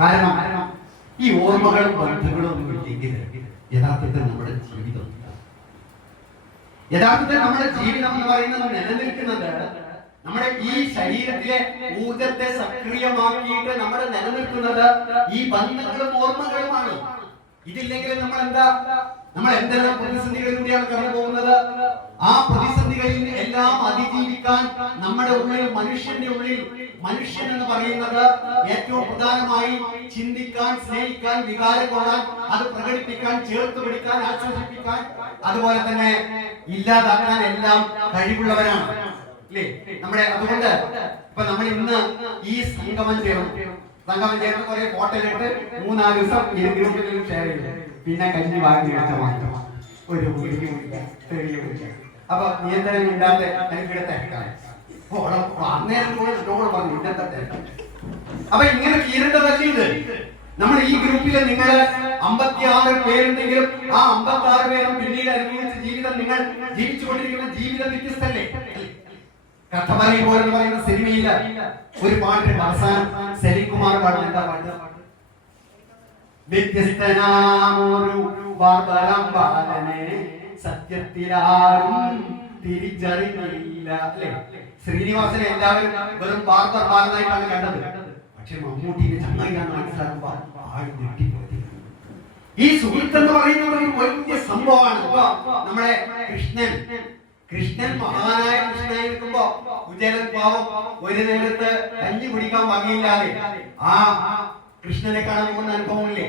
കാരണം ഈ ഓർമ്മകളും ബന്ധങ്ങളും ഒന്നും ഇല്ലെങ്കിൽ യഥാർത്ഥത്തിൽ നമ്മുടെ ജീവിതം എന്ന് പറയുന്നത് നിലനിൽക്കുന്നത് നമ്മുടെ ഈ ശരീരത്തിലെ ഊർജത്തെ സക്രിയമാക്കിയിട്ട് നമ്മൾ നിലനിൽക്കുന്നത് ഈ ബന്ധങ്ങളും ഓർമ്മകളുമാണ്. ഇതില്ലെങ്കിൽ നമ്മൾ എന്തെല്ലാം പ്രതിസന്ധികളിലൂടെയാണ് കടന്നു പോകുന്നത്. ആ പ്രതിസന്ധികളിൽ എല്ലാം അതിജീവിക്കാൻ നമ്മുടെ ഉള്ളിൽ, മനുഷ്യന്റെ ഉള്ളിൽ, മനുഷ്യൻ എന്ന് പറയുന്നത് ഏറ്റവും പ്രധാനമായി ചിന്തിക്കാൻ, സ്നേഹിക്കാൻ, വികാരം കൊള്ളാൻ, അത് പ്രകടിപ്പിക്കാൻ, ചേർത്ത് പിടിക്കാൻ, ആശ്വസിപ്പിക്കാൻ, അതുപോലെ തന്നെ ഇല്ലാതാക്കാൻ എല്ലാം കഴിവുള്ളവരാണ്. അതുകൊണ്ട് ഇപ്പൊ നമ്മൾ ഇന്ന് ഈ സംഗമം ചേർന്ന് കുറെ ഹോട്ടലിട്ട് 3-4 ദിവസം ഗ്രൂപ്പിലും ഷെയർ ചെയ്തു. പിന്നെ കഞ്ഞി വാങ്ങി വെച്ച മാത്രം ഒരു തെളിയ കുടിക്കുക. അപ്പൊ നിയന്ത്രണം ഇല്ലാതെ എനിക്കിടെ തിരക്കാണ്. പറഞ്ഞു ഇന്നത്തെ തിരക്ക്. അപ്പൊ ഇങ്ങനെ തീരേണ്ടതല്ലേ ഇത്? നമ്മൾ ഈ ഗ്രൂപ്പില് നിങ്ങൾ 56 പേരുണ്ടെങ്കിലും ആ 56 പേരും പിന്നീട് അനുഭവിച്ച ജീവിതം, നിങ്ങൾ ജീവിച്ചുകൊണ്ടിരിക്കുന്ന ജീവിതം വ്യത്യസ്തല്ലേ? കഥ പറയുമ്പോൾ എന്ന് പറയുന്ന സിനിമയില്ല ഒരു പാട്ടുണ്ട്, അവസാനം സലിംകുമാർ പാടുന്ന എന്താ പാട്ട്? വ്യത്യസ്തനാമൊരു ബാലനെ സത്യത്തിലാരും തിരിച്ചറിയില്ല. അല്ലെ? ശ്രീനിവാസനെ എല്ലാവരും വെറും ബാർബർ ബാലനായിട്ടാണ് കണ്ടത്. പക്ഷെ മമ്മൂട്ടിയുടെ ചങ്ങായിയാണ് മനസ്സിലാക്കുമ്പോ ആൾ ഞെട്ടിപ്പോയി. ഈ സുഹൃത്ത് എന്ന് പറയുന്നത് ഒരു വലിയ സംഭവമാണ്. നമ്മുടെ കൃഷ്ണൻ മഹാനായ കൃഷ്ണനായി നിൽക്കുമ്പോ കുചേലൻ പാവം ഒരു നേരത്ത് കഞ്ഞി കുടിക്കാൻ വകയില്ലാതെ ആ കൃഷ്ണനെ കാണാൻ പോകുന്ന അനുഭവമില്ലേ?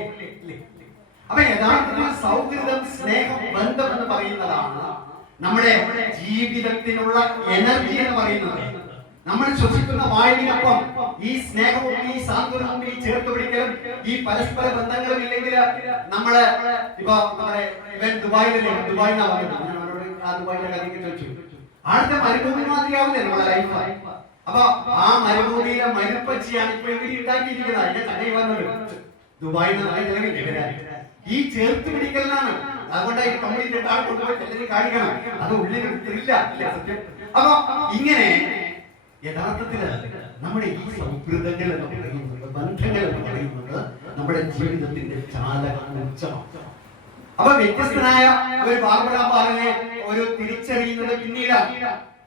അപ്പൊ യഥാർത്ഥത്തിൽ സൗഹൃദം, സ്നേഹം, ബന്ധം എന്ന് പറയുന്നതാണ് നമ്മുടെ ജീവിതത്തിനുള്ള എനർജി എന്ന് പറയുന്നത്. നമ്മൾ ശ്വസിക്കുന്ന വായുവിനൊപ്പം ഈ സ്നേഹവും ഈ സാന്ത്വനവും ഈ ചേർത്ത് പിടിക്കലും ഈ പരസ്പര ബന്ധങ്ങളും ഇല്ലെങ്കിൽ നമ്മള് ഇപ്പൊ നമ്മുടെ ഇവൻ ദുബായിലല്ലേ, ദുബായിന്നാ പറയുന്നത്, ആ ദുബായിലെ കഥയ്ക്ക് ചോദിച്ചു, ആദ്യത്തെ മരുഭൂമി മാതിരിയാവില്ലേ നമ്മളെ ലൈഫ്. അപ്പൊ ആ മരുഭൂമിയിലെ മരുപ്പച്ചിയാണ് ഇപ്പൊ ഇവര് ഉണ്ടാക്കിയിരിക്കുന്നത്. അതിന്റെ കഥ വന്നത് ദുബായിൽ ഈ ചേർത്ത് പിടിക്കലിനാണ്. അതുകൊണ്ടായി കമ്പനിയുടെ താഴെ കൊണ്ടുപോയി എല്ലാവരും കാണിക്കണം, അത് ഉള്ളിലില്ല സത്യം. അപ്പൊ ഇങ്ങനെ യഥാർത്ഥത്തില് നമ്മുടെ ഈ സൗഹൃദങ്ങൾ എന്ന് പറയുന്നത്, ബന്ധങ്ങൾ എന്ന് പറയുന്നത് നമ്മുടെ ജീവിതത്തിന്റെ ചാലകമാണ്. അപ്പൊ വ്യത്യസ്തനായ ഒരു ബാർബറ ബാലനെ ഒരു തിരിച്ചറിയുന്നത് പിന്നീടാണ്.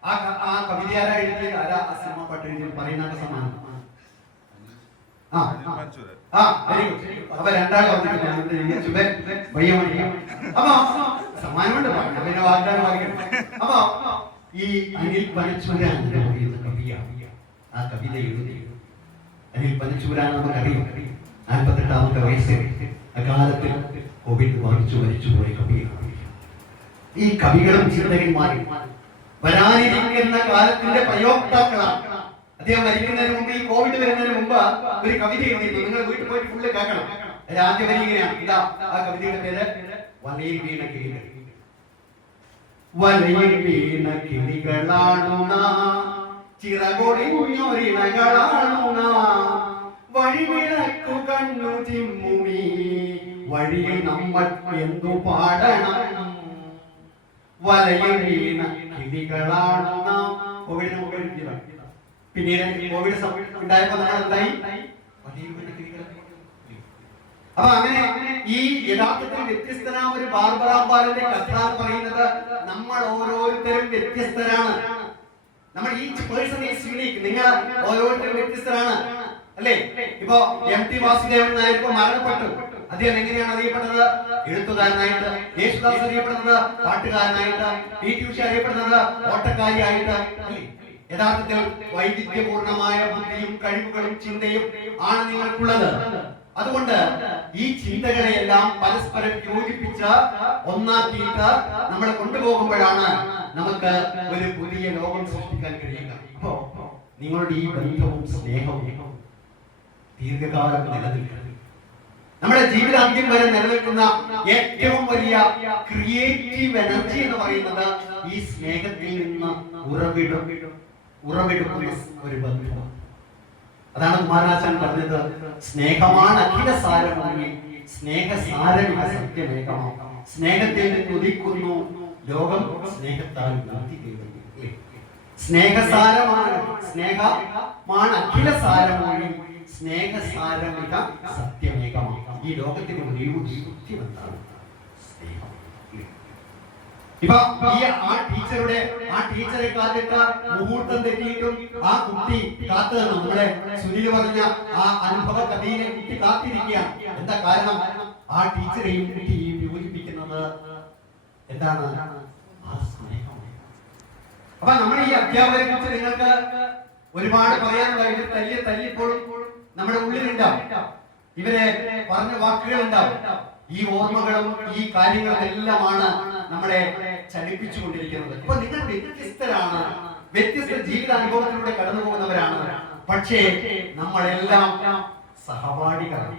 ആ കവിത ആരാ എഴുതിയത്, ആരാ ആ സിനിമ പാട്ട് എഴുതി പറയുന്ന സമാനം. അപ്പൊ രണ്ടാളും അപ്പൊ സമ്മാനമുണ്ട് പിന്നെ വാഗ്ദാനം വായിക്കണം. അപ്പൊ ഈ അനിൽ പനച്ചൂരാൻ എന്ന് പറയുന്ന കവിയാണ് ആ കവിത എഴുതിയത്. അനിൽ പനച്ചൂരാൻ നമുക്കറിയാം, 48-ാമത്തെ വയസ്സിൽ അകാലത്തിൽ കോവിഡ് ബാധിച്ചു മരിച്ചുപോയ കവിയാണ്. ഈ കവികളും ചിന്തകന്മാരും വരാനിരിക്കുന്ന കാലത്തിന്റെ പ്രയോക്താക്കളാണ്. അദ്ദേഹം മരിക്കുന്നതിന് മുമ്പ്, ഈ കോവിഡ് വരുന്നതിന് മുമ്പ് ഒരു കവിത എഴുതിയിരുന്നു. നിങ്ങൾ വീട്ടിൽ പോയിട്ട് ഫുള്ള് കേൾക്കണം. ആദ്യ വരി ഇങ്ങനെയാണ്. ഇതാ ആ കവിതയുടെ പേര് വലയിൽ വീണ കിളികൾ. വലയിൽ വീണ കിളികളാണു ചിറകൊടിഞ്ഞൊരിണകളാണു വഴിവിളക്കു കണ്ണു ചിമ്മുമീ വഴിയിൽ നമ്മൾ എന്തു പാടണം. വലയിൽ വീണ കിളികളാണു കോവിഡിന് മുമ്പ്. പിന്നീട് കോവിഡ് ഉണ്ടായപ്പോ നമ്മൾ എന്തായി? അപ്പൊ അങ്ങനെ ഈ യഥാർത്ഥത്തിൽ വ്യത്യസ്തനായ ഒരു ബാർബറ ബാലന്റെ കഥ പറയുന്നത് നമ്മൾ ഓരോരുത്തരും വ്യത്യസ്തരാണ്. നമ്മൾ ഈച്ച് പേഴ്സൺ ഈസ് യൂണിക്. നിങ്ങൾ ഓരോരുത്തരും വ്യത്യസ്തരാണ് അല്ലേ? ഇപ്പൊ എം.ടി. വാസുദേവൻ നായർ ഇപ്പൊ മരണപ്പെട്ടു. അദ്ദേഹം എങ്ങനെയാണ് അറിയപ്പെട്ടത്? എഴുത്തുകാരനായിട്ട്. യേശുദാസ് അറിയപ്പെടുന്നത് പാട്ടുകാരനായിട്ട്. പി.ടി. ഉഷ അറിയപ്പെടുന്നത് ഓട്ടക്കാരിയായിട്ട്. യഥാർത്ഥത്തിൽ വൈവിധ്യപൂർണമായ ബുദ്ധിയും കഴിവുകളും ചിന്തയും ആണ് നിങ്ങൾക്കുള്ളത്. അതുകൊണ്ട് ഈ ചിന്തകളെയെല്ലാം പരസ്പരം യോജിപ്പിച്ച് ഒന്നാക്കിയിട്ട് നമ്മൾ കൊണ്ടുപോകുമ്പോഴാണ് നമുക്ക് ഒരു പുതിയ ലോകം സൃഷ്ടിക്കാൻ കഴിയുക. അപ്പോ നിങ്ങളുടെ ഈ ബന്ധവും സ്നേഹവും ദീർഘകാലം നിലനിൽക്കണം. നമ്മുടെ ജീവിതാന്ത്യം വരെ നിലനിൽക്കുന്ന ഏറ്റവും വലിയ ക്രിയേറ്റീവ് എനർജി എന്ന് പറയുന്നത് ഈ സ്നേഹത്തിൽ നിന്ന് ഉറവിടുന്ന ഒരു ബന്ധം. അതാണ് കുമാരനാശാൻ പറഞ്ഞത്, സ്നേഹമാണ് അഖില സാരമൊഴി, സ്നേഹസാരമിക സത്യമേകമാണ്. സ്നേഹത്തിൽ നിന്ന് ഉദിക്കുന്നു ലോകം, സ്നേഹത്താൽ ഗാന്ധി തീരുന്നു. സ്നേഹമാണ് അഖില സാരമൊഴി, സ്നേഹസാരമിക സത്യമേകമാണ്. ഈ ലോകത്തിന്റെ ഒരേ സത്യം എന്താണ്? സ്നേഹം. ഇപ്പൊ ആ ടീച്ചറെ കാത്തിട്ട് മുഹൂർത്തം തെറ്റിയിട്ടും ആ കുട്ടി കാത്തു നിന്നു. നമ്മുടെ സുനിൽ പറഞ്ഞ ആ അനുഭവ കഥയിലെ കുട്ടി കാത്തിരിക്കുകയാണ്. എന്താ കാരണം? ആ ടീച്ചറെയും കുട്ടിയെയും യോജിപ്പിക്കുന്നത് എന്താണ്? ആ സ്നേഹം. അപ്പൊ നമ്മുടെ ഈ അധ്യാപകരെ കുറിച്ച് നിങ്ങൾക്ക് ഒരുപാട് പറയാനുണ്ടാവും. തല്ലിപ്പോഴും നമ്മുടെ ഉള്ളിലുണ്ടാവും. ഇവരെ പറഞ്ഞ വാക്കുകൾ ഉണ്ടാവും. ഈ ഓർമ്മകളും ഈ കാര്യങ്ങളും എല്ലാമാണ് നമ്മളെ ചലിപ്പിച്ചുകൊണ്ടിരിക്കുന്നത്. അപ്പൊ നിങ്ങൾ വ്യത്യസ്തരാണ്, വ്യത്യസ്ത ജീവിതാനുഭവത്തിലൂടെ കടന്നു പോകുന്നവരാണ്. പക്ഷേ നമ്മളെല്ലാം സഹപാഠികളാണ്.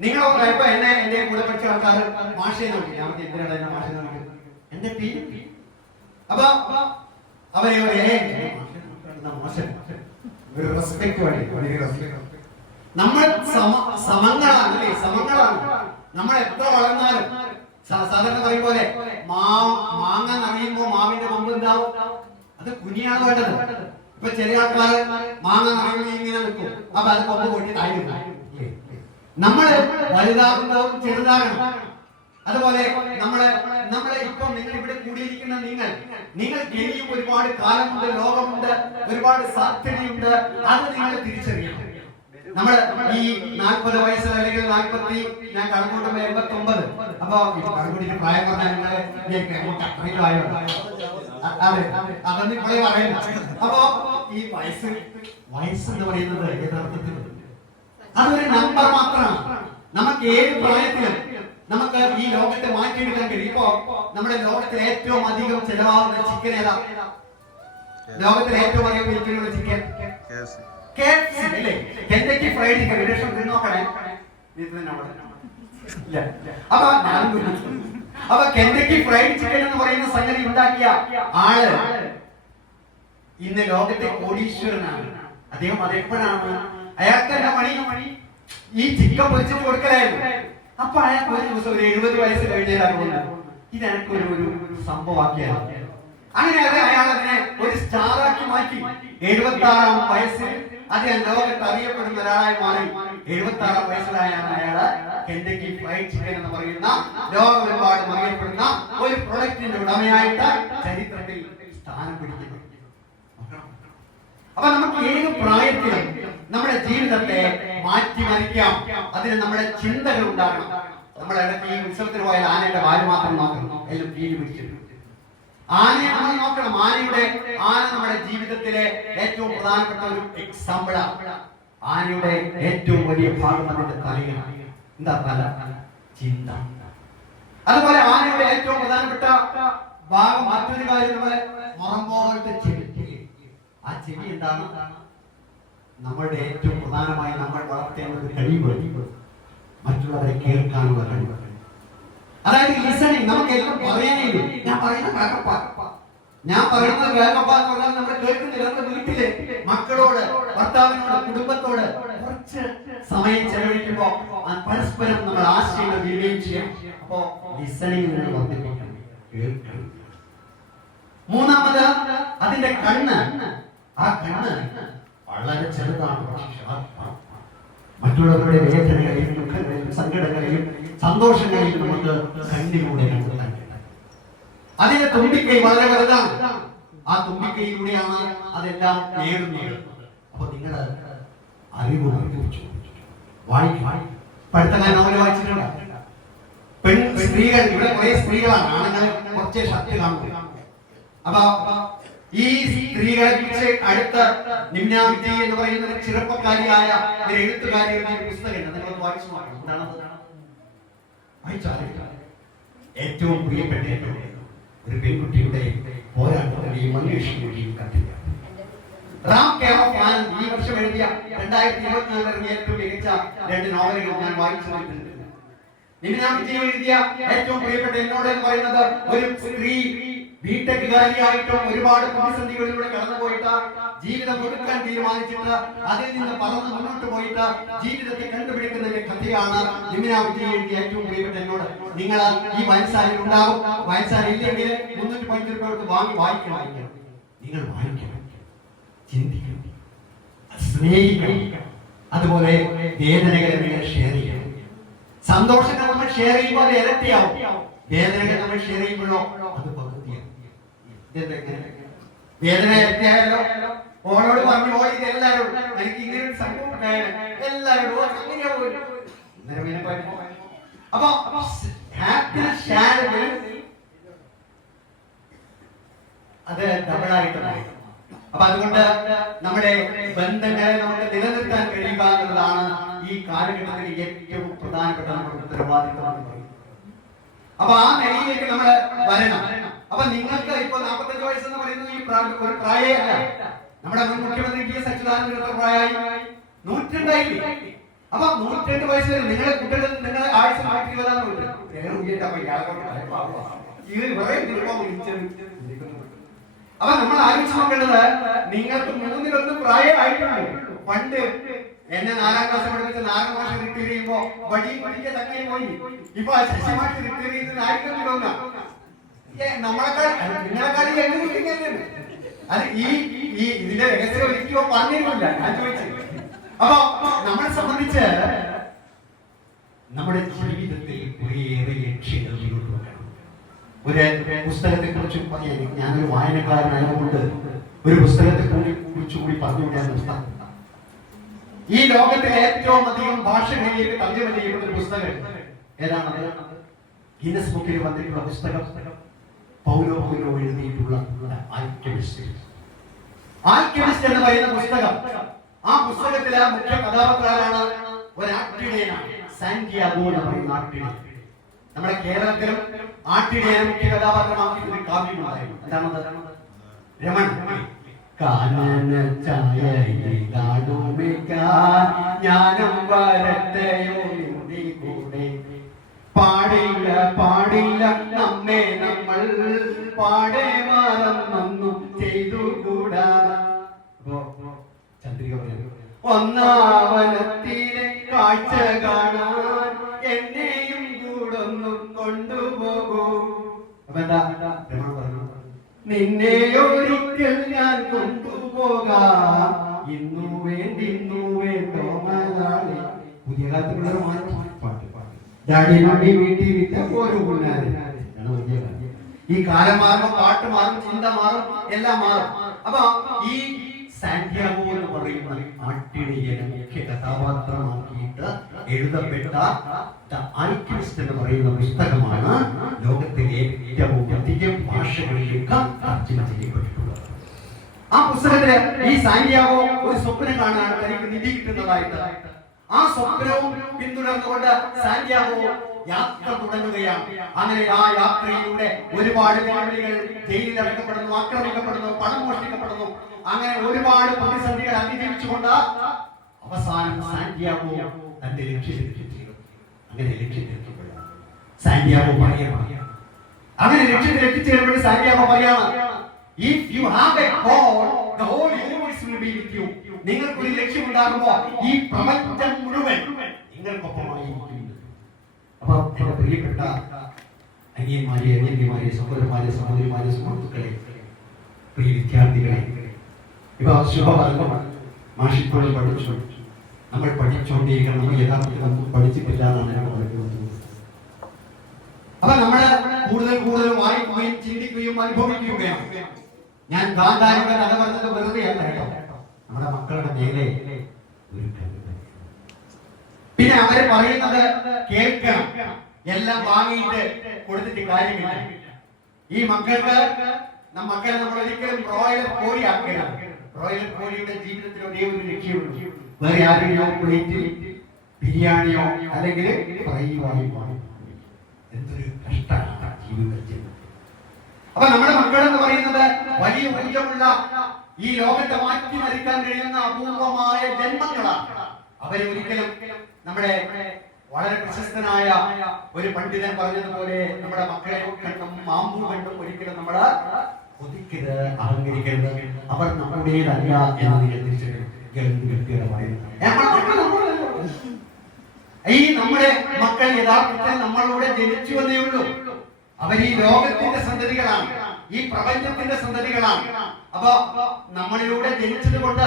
നിങ്ങളൊക്കെ ഇപ്പൊ എന്റെ കൂടെ പഠിച്ച ആൾക്കാർ മാഷയെ നോക്കി, ഞാൻ എന്തിനാണ് എന്നെ മാഷയെ നോക്കിയത്? എന്റെ പേര്. അപ്പൊ അവരെ നമ്മൾ സമങ്ങളാണ്. നമ്മൾ എത്ര വളർന്നാലും സാധാരണ പറയും പോലെ മാങ്ങ നിറയുമ്പോ മാവിന്റെ കൊമ്പ് എന്താവും? അത് കുനിയാണ് വേണ്ടത്. ഇപ്പൊ ചില ആൾക്കാര് മാങ്ങ നിറയുമ്പോൾ ഇങ്ങനെ നിൽക്കും, അപ്പൊ അത് കൊമ്പ് പൊട്ടി താഴെ. നമ്മള് വലുതാകുന്നതും ചെറുതാകണം. അതുപോലെ നമ്മളെ ഇപ്പം നിങ്ങൾ ഇവിടെ കൂടിയിരിക്കുന്ന നിങ്ങൾ ഇനിയും ഒരുപാട് കാലമുണ്ട്, ലോകമുണ്ട്, ഒരുപാട് സാധ്യതയുണ്ട്. അത് നിങ്ങൾ തിരിച്ചറിയണം. നമ്മൾ ഈ 40 വയസ്സിൽ അല്ലെങ്കിൽ 40, ഞാൻ കണക്കൂട്ടുമ്പോ 89. അപ്പൊ കണക്കൂട്ടിട്ട് പ്രായം പറഞ്ഞാൽ അതൊന്നും ഇപ്പോഴേ പറയണ്ട. അപ്പൊ ഈ വയസ്സ് എന്ന് പറയുന്നത് യഥാർത്ഥത്തിൽ അതൊരു നമ്പർ മാത്രമാണ്. നമുക്ക് ഏത് പ്രായത്തിലും നമുക്ക് ഈ ലോകത്തെ മാറ്റിയെടുക്കാൻ കഴിയും. ഇപ്പോ നമ്മുടെ ലോകത്തിൽ ഏറ്റവും അധികം ചെലവാകുന്ന ചിക്കൻ ഏതാ? ലോകത്തിലെ ഏറ്റവും അധികം വിൽക്കുന്ന ചിക്കൻ KFC അല്ലേ? Kentucky fried chicken. വിദേശം തിന്ന് നോക്കണേ. അപ്പൊ കെൻഡക്കി ഫ്രൈഡ് ചിക്കൻ എന്ന് പറയുന്ന സംഗതി ഉണ്ടാക്കിയ ആള് ഇന്ന് ലോകത്തെ കോടീശ്വരനാണ്. അദ്ദേഹം അതെപ്പോഴാണ്? അയാൾക്ക് തന്നെ പണി ഈ ചിക്കൻ പൊരിച്ചിട്ട് കൊടുക്കലായിരുന്നു. അപ്പൊ അയാൾക്ക് ഒരു ദിവസം ഒരു 70 വയസ്സ് കഴിഞ്ഞാൽ ഇത് എനിക്കൊരു സംഭവമാക്കിയാണ്. അങ്ങനെ അയാൾ അതിനെ ഒരു സ്റ്റാറാക്കി മാറ്റി. 76-ാം വയസ്സിൽ അദ്ദേഹം ലോകത്ത് അറിയപ്പെടുന്ന ഒരാളായി മാറി. 76-ാം വയസ്സിലായാണ് അയാള് കെൻഡക്കി ഫ്രൈഡ് ചിക്കൻ എന്ന് പറയുന്ന ലോകമെമ്പാടും അറിയപ്പെടുന്ന ഒരു പ്രൊഡക്റ്റിന്റെ ഉടമയായിട്ട് ചരിത്രത്തിൽ സ്ഥാനം പിടിക്കുന്നത്. അപ്പൊ നമുക്ക് ഏത് പ്രായത്തിലും നമ്മുടെ ജീവിതത്തെ മാറ്റിമറിക്കാം. അതിന് നമ്മുടെ ചിന്തകൾ ഉണ്ടാകണം. നമ്മുടെ ഇടയ്ക്ക് ഈ ഉത്സവത്തിന് പോയാൽ ആനയുടെ വാല് മാത്രം നോക്കണം, എല്ലാം കീഴ് പിടിച്ചിട്ടുണ്ട്. ആനയെ നമ്മൾ നോക്കണം. ആന നമ്മുടെ ജീവിതത്തിലെ ഏറ്റവും പ്രധാനപ്പെട്ട ഒരു എക്സാമ്പിളാണ്. ആനയുടെ ഏറ്റവും വലിയ ഭാഗം അതിന്റെ തലയാണ്. എന്താ തല? ചിന്ത. അതുപോലെ ആനയുടെ ഏറ്റവും പ്രധാനപ്പെട്ട ഭാഗം മറ്റൊരു കാര്യം നമ്മളെ മുറമ്പോലത്തെ ചെവി. ആ ചെവി എന്താണ്? നമ്മളുടെ ഏറ്റവും പ്രധാനമായി നമ്മൾ വളർത്തേണ്ട ഒരു കഴിവ് മറ്റുള്ളവരെ കേൾക്കാനുള്ള കഴിവ്. അതായത് ലിസണിങ്. നമുക്ക് എല്ലാം പറയാനില്ല. ഞാൻ പറയുന്നത് കേൾക്കപ്പ എന്ന് പറഞ്ഞാൽ നമ്മൾ കേൾക്കുന്നില്ല. നമ്മുടെ വീട്ടിലെ മക്കളോട്, ഭർത്താവിനോട്, കുടുംബത്തോട് കുറച്ച് സമയം ചെലവഴിക്കുമ്പോൾ പരസ്പരം നമ്മൾ ആശയങ്ങൾ വിനിമയം ചെയ്യണം. അപ്പോ ലിസണിങ് വർദ്ധിപ്പിക്കണം, കേൾക്കണം. മൂന്നാമത് അതിന്റെ കണ്ണ്. ആ കണ്ണ് വളരെ ചെറുതാണ്, മറ്റുള്ളവരുടെ വേദനകളെയും ദുഃഖങ്ങളെയും സങ്കടങ്ങളെയും സന്തോഷങ്ങളെയും നമുക്ക് കണ്ണിലൂടെ കണ്ടെത്താൻ. അതിന്റെ തുമ്പിക്കൈ വളരെ വലുതാണ്. ആ തുമ്പിക്കൈയിലൂടെയാണ് അതെല്ലാം നേടുന്നത്. അപ്പൊ നിങ്ങളുടെ അറിവ് വർദ്ധിപ്പിച്ചു. പഠിത്തങ്ങൾ നോവൽ വായിച്ചിട്ടുണ്ട്. സ്ത്രീകൾ, ഇവിടെ കുറെ സ്ത്രീകളാണ്. ആണുങ്ങൾ കുറച്ചേ ശക്തി കാണുക. അപ്പൊ ഈ സ്ത്രീകളെ കുറിച്ച് അടുത്ത നിമ്നാവിധി എന്ന് പറയുന്ന ചെറുപ്പക്കാരിയായ ഒരു എഴുത്തുകാരി പുസ്തകം നിങ്ങൾ വായിച്ചു നോക്കണം. എന്താണത്? ഏറ്റവും പ്രിയപ്പെട്ട ഒരു പെൺകുട്ടിയുടെ പോരാട്ടത്തിന്റെയും അന്വേഷണത്തിന്റെയും കഥയാണ്. റാം കെയർ ഓഫ് ആനന്ദ് ഈ വർഷം എഴുതിയ 2024 ഇറങ്ങിയ ഏറ്റവും മികച്ച 2 നോവലുകൾ ഞാൻ വായിച്ചു നോക്കിയിട്ടുണ്ട്. നിമ്നാവിധി എഴുതിയ ഏറ്റവും പ്രിയപ്പെട്ട എന്നോട് എന്ന് പറയുന്നത് ഒരു സ്ത്രീ ബിടെക്കുകാരിയായിട്ടും ഒരുപാട് പ്രതിസന്ധികളിലൂടെ കടന്നുപോയിട്ട് ജീവിതം ഒടുക്കാൻ തീരുമാനിച്ചിട്ട് അതിൽ നിന്ന് പറന്ന് മുന്നോട്ട് പോയിട്ട് ജീവിതത്തെ കണ്ടുപിടിക്കുന്നതിന്റെ കഥയാണ് നിമ്നാവിധി എഴുതിയ ഏറ്റവും പ്രിയപ്പെട്ട എന്നോട്. നിങ്ങൾ ഈ വായനശാലയിൽ ഉണ്ടാവും. വായനശാല ഇല്ലെങ്കിൽ 315 രൂപ കൊടുത്ത് വായിക്കണം. നിങ്ങൾ വായിക്കണം, ചിന്തിക്കണം, സ്നേഹിക്കണം. അതുപോലെ വേദനകളെ നിങ്ങൾ ഷെയർ ചെയ്യണം. സന്തോഷങ്ങൾ നമ്മൾ ഷെയർ ചെയ്യുമ്പോൾ അത് ഇരട്ടിയാവും. വേദനകൾ നമ്മൾ ഷെയർ ചെയ്യുമ്പോഴോ അത് വേദന ഇരട്ടിയായല്ലോ. ഓളോട് പറഞ്ഞു പോയി എല്ലാവരും എനിക്ക് ഇങ്ങനെ ഒരു സംഭവം എല്ലാവരും അപ്പൊ അത് ഡബിളായിട്ടാണ്. അപ്പൊ അതുകൊണ്ട് നമ്മുടെ ബന്ധങ്ങളെ നമുക്ക് നിലനിർത്താൻ കഴിയുക എന്നുള്ളതാണ് ഈ കാലഘട്ടത്തിൽ ഏറ്റവും പ്രധാനപ്പെട്ട നമ്മുടെ ഉത്തരവാദിത്വം. അപ്പൊ ആ നിലയിലേക്ക് നമ്മൾ വരണം. അപ്പൊ നിങ്ങൾക്ക് ഇപ്പൊ 45 വയസ്സെന്ന് പറയുന്നത് ഈ ഒരു പ്രായമല്ല. നമ്മുടെ മുൻ മുഖ്യമന്ത്രി ടി.എസ്. അച്യുതാനന്ദന്റെ പ്രായമായി 102 ആയി. അപ്പൊ 102 വയസ്സ് വരെ നിങ്ങളെ കുട്ടികൾ നിങ്ങളെ ആയുസ് 120 അപ്പൊ നമ്മൾ ആലോചിച്ച് നോക്കേണ്ടത് നിങ്ങൾക്ക് 3-1 പ്രായമായിട്ടുള്ളൂ. പണ്ട് എന്നെ 4ാം ക്ലാസ് പഠിപ്പിച്ച 4 മാസം റിട്ടയർ ചെയ്യുമ്പോ പഠിക്കാൻ തക്കേ പോയി. ഇപ്പൊ ശശിമാഷ് റിട്ടയർ ചെയ്ത് ആയിരിക്കും തോന്നുക നമ്മളെക്കാൾ നിങ്ങളെക്കാൾ അത് ഈ ഇതിന്റെ രഹസ്യം ഒരിക്കലും പറഞ്ഞിരുന്നില്ല. ഞാൻ ചോദിച്ചു. അപ്പൊ നമ്മളെ സംബന്ധിച്ച് നമ്മുടെ ജീവിതത്തിൽ കുറേയേറെ ലക്ഷ്യങ്ങൾ ഒരു പുസ്തകത്തെ കുറിച്ച് പറയാൻ ഞാനൊരു വായനക്കാരനായതുകൊണ്ട് ഒരു പുസ്തകത്തെ കുറിച്ചുകൂടി പറഞ്ഞുകൊണ്ടാണ് പുസ്തകം. ഈ ലോകത്തിലെ ഏറ്റവും അധികം ഭാഷകളിലേക്ക് തർജ്ജമ ചെയ്യപ്പെട്ട ഒരു പുസ്തകം ഏതാണ്? ഗിന്നസ് ബുക്കിൽ വന്നിട്ടുള്ള പുസ്തകം പൗലോ എഴുതിയിട്ടുള്ള ആൽക്കെമിസ്റ്റ് എന്ന് പറയുന്ന പുസ്തകം. ആ പുസ്തകത്തിലെ മുഖ്യ കഥാപാത്രമാണ് ഒരു ആട്ടിടയനാണ്, സാന്റിയാഗോ എന്ന് പറയുന്ന ആട്ടിടയൻ. നമ്മുടെ കേരളത്തിലും ആട്ടിടയനെ മുഖ്യ കഥാപാത്രമാക്കി ഒരു കാവ്യമുണ്ടായിരുന്നു. എന്താണത്? രമൺ. കാനന ചായയിലാടുമിക്കാൻ ഞാനും വരട്ടെയോ നിന്റെ കൂടെ. പാടില്ല പാടില്ല നമ്മെ നമ്മൾ പാടെ മറന്നൊന്നും ചെയ്തുകൂടാ. ചന്ദ്രിക പറയുന്നു, ഒന്നാവനത്തിലെ കാഴ്ച കാണാൻ എന്നെയും കൂടൊന്നും കൊണ്ടുപോകൂ. അപ്പൊ എന്താ പറഞ്ഞു, നിന്നെ ഒരിക്കൽ ഞാൻ കൊണ്ടുപോകാം, ഇന്നു വേണ്ടോ മലയാളി. പുതിയ കാലത്തുള്ള പാട്ട് ഡാഡി മമ്മി വീട്ടിൽ വിട്ട ഒരു പുന്നാരി. ഈ കാലം മാറുമ്പോ പാട്ട് മാറും, ചിന്ത മാറും, എല്ലാം മാറും. അപ്പൊ ഈ സാന്റിയാഗോ എന്ന് പറയുന്ന ആട്ടിടയെ മുഖ്യ കഥാപാത്രമാക്കിയിട്ട് എഴുതപ്പെട്ട ദ ആൽക്കെമിസ്റ്റ് എന്ന് പറയുന്ന പുസ്തകമാണ് ലോകത്തിലെ ഏറ്റവും അധികം ഭാഷകളിലേക്ക് തർജ്ജമ ചെയ്യപ്പെട്ടിട്ടുള്ളത്. ആ പുസ്തകത്തില് ഈ സാന്റിയാഗോ ഒരു സ്വപ്നം കാണാൻ തനിക്ക് നിധി കിട്ടുന്നതായിട്ട്. ആ സ്വപ്നവും പിന്തുടർന്നുകൊണ്ട് സാന്റിയാഗോ യാത്ര തുടങ്ങുകയാണ്. അങ്ങനെ ആ യാത്രയിലൂടെ ഒരുപാട് വെല്ലുവിളികൾ, ജയിലിൽ അടക്കപ്പെടുന്നു, ആക്രമിക്കപ്പെടുന്നു, പണം മോഷ്ടിക്കപ്പെടുന്നു, അങ്ങനെ ഒരുപാട് പ്രതിസന്ധികൾ അതിജീവിച്ചുകൊണ്ട് അവസാനം സാന്റിയാഗോ തന്റെ ലക്ഷ്യത്തിലെത്തിച്ചേരും. അങ്ങനെ ലക്ഷ്യത്തിലെത്തുമ്പോഴാണ് സാന്റിയാഗോ പറയുകയാണ്, അങ്ങനെ ലക്ഷ്യത്തിൽ എത്തിച്ചേരുമ്പോൾ സാന്റിയാഗോ പറയാണ്, if you have a goal, the whole universe will be with you. നിങ്ങൾക്ക് ഒരു ലക്ഷ്യമുണ്ടാകുമ്പോൾ ഈ പ്രപഞ്ചം മുഴുവൻ നിങ്ങൾക്കൊപ്പമായിരിക്കും. അപ്പൊ പ്രിയപ്പെട്ട അനിയന്മാരെ, അനിയന്മാരെ, സഹോദരന്മാരെ, സഹോദരിമാരെ, സുഹൃത്തുക്കളെ, പ്രിയ വിദ്യാർത്ഥികളെ, ഇപ്പൊ ശുഭവർഗമാണ്. മാഷിപ്പോഴും പഠിച്ചു, നമ്മൾ പഠിച്ചുകൊണ്ടിരിക്കണം. നമ്മൾ യഥാർത്ഥത്തിൽ നമുക്ക് പഠിച്ചിട്ടില്ല എന്നാണ് ഞാൻ പറയുന്നത്. അപ്പൊ നമ്മള് കൂടുതൽ വായിക്കുകയും ചിന്തിക്കുകയും അനുഭവിക്കുകയാണ്. ഞാൻ ഗാന്ധാരിയുടെ കഥ പറഞ്ഞത് വെറുതെ അല്ല കേട്ടോ. നമ്മുടെ മക്കളുടെ മേലെ ഒരു കവിത, പിന്നെ അവര് പറയുന്നത് കേൾക്കണം. എല്ലാം വാങ്ങിയിട്ട് കൊടുത്തിട്ട് കാര്യമില്ല. ഈ മക്കളെ നമ്മൾ ഒരിക്കലും ബ്രോയിലർ കോഴി ആക്കണം. ബ്രോയിലർ കോഴിയുടെ ജീവിതത്തിൽ ഒരേ ഒരു ലക്ഷ്യമുണ്ട്. വേറെ ആരുടെയോ പ്ലേറ്റിൽ ബിരിയാണിയോ അല്ലെങ്കിൽ ഫ്രൈയോ. എന്തൊരു കഷ്ടമാണ് ജീവിതത്തിൽ. അപ്പൊ നമ്മുടെ മക്കളെന്ന് പറയുന്നത് വലിയ ഊർജമുള്ള, ഈ ലോകത്തെ മാറ്റിമറിക്കാൻ കഴിയുന്ന അപൂർവമായ ജന്മങ്ങളാണ്. അവരെ ഒരിക്കലും നമ്മുടെ വളരെ പ്രശസ്തനായ ഒരു പണ്ഡിതൻ പറഞ്ഞതുപോലെ നമ്മുടെ മക്കളെ കണ്ടും മാമ്പൂ കണ്ടും ഒരിക്കലും നമ്മൾ കൊതിക്കരുത്, അഹങ്കരിക്കരുത്. അവർ നമ്മുടേതല്ല എന്ന് നിങ്ങൾ തിരിച്ചറിയുന്നത്. ഈ നമ്മുടെ മക്കൾ യഥാർത്ഥത്തിൽ നമ്മളോട് ജനിച്ചു എന്നേ ഉള്ളൂ. അവർ ഈ ലോകത്തിന്റെ സന്തതികളാണ്, ഈ പ്രപഞ്ചത്തിന്റെ സന്തതികളാണ്. അപ്പൊ നമ്മളിലൂടെ ജനിച്ചത് കൊണ്ട്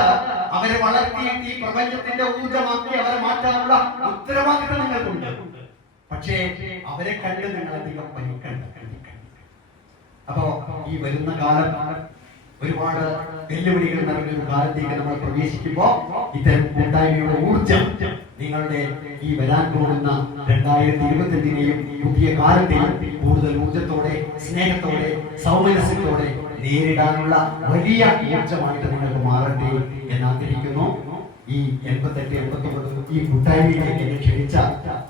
അവരെ വളർത്തിയിട്ട് ഈ പ്രപഞ്ചത്തിന്റെ ഊർജ്ജമാക്കി അവരെ മാറ്റാനുള്ള ഉത്തരവാദിത്വം നിങ്ങൾക്കുണ്ട്. പക്ഷേ അവരെ കണ്ട് നിങ്ങൾ അധികം പനിക്കണ്ട. അപ്പോ ഈ വരുന്ന കാലം ഒരുപാട് വെല്ലുവിളികൾ നിറഞ്ഞൊരു കാലത്തേക്ക് നമ്മൾ പ്രവേശിക്കുമ്പോ ഇത്തരം കൂട്ടായ്മയുടെ ഊർജ്ജം നിങ്ങളുടെ ഈ വരാൻ പോകുന്ന 2025-നെയും പുതിയ കാലത്തെയും കൂടുതൽ ഊർജ്ജത്തോടെ, സ്നേഹത്തോടെ, സൗമനസ്യത്തോടെ നേരിടാനുള്ള വലിയ ഊർജ്ജമായിട്ട് നിങ്ങൾക്ക് മാറട്ടെ എന്ന് ആഗ്രഹിക്കുന്നു. ഈ 88-89 ഈ കൂട്ടായ്മയിലേക്ക് എന്നെ ക്ഷണിച്ച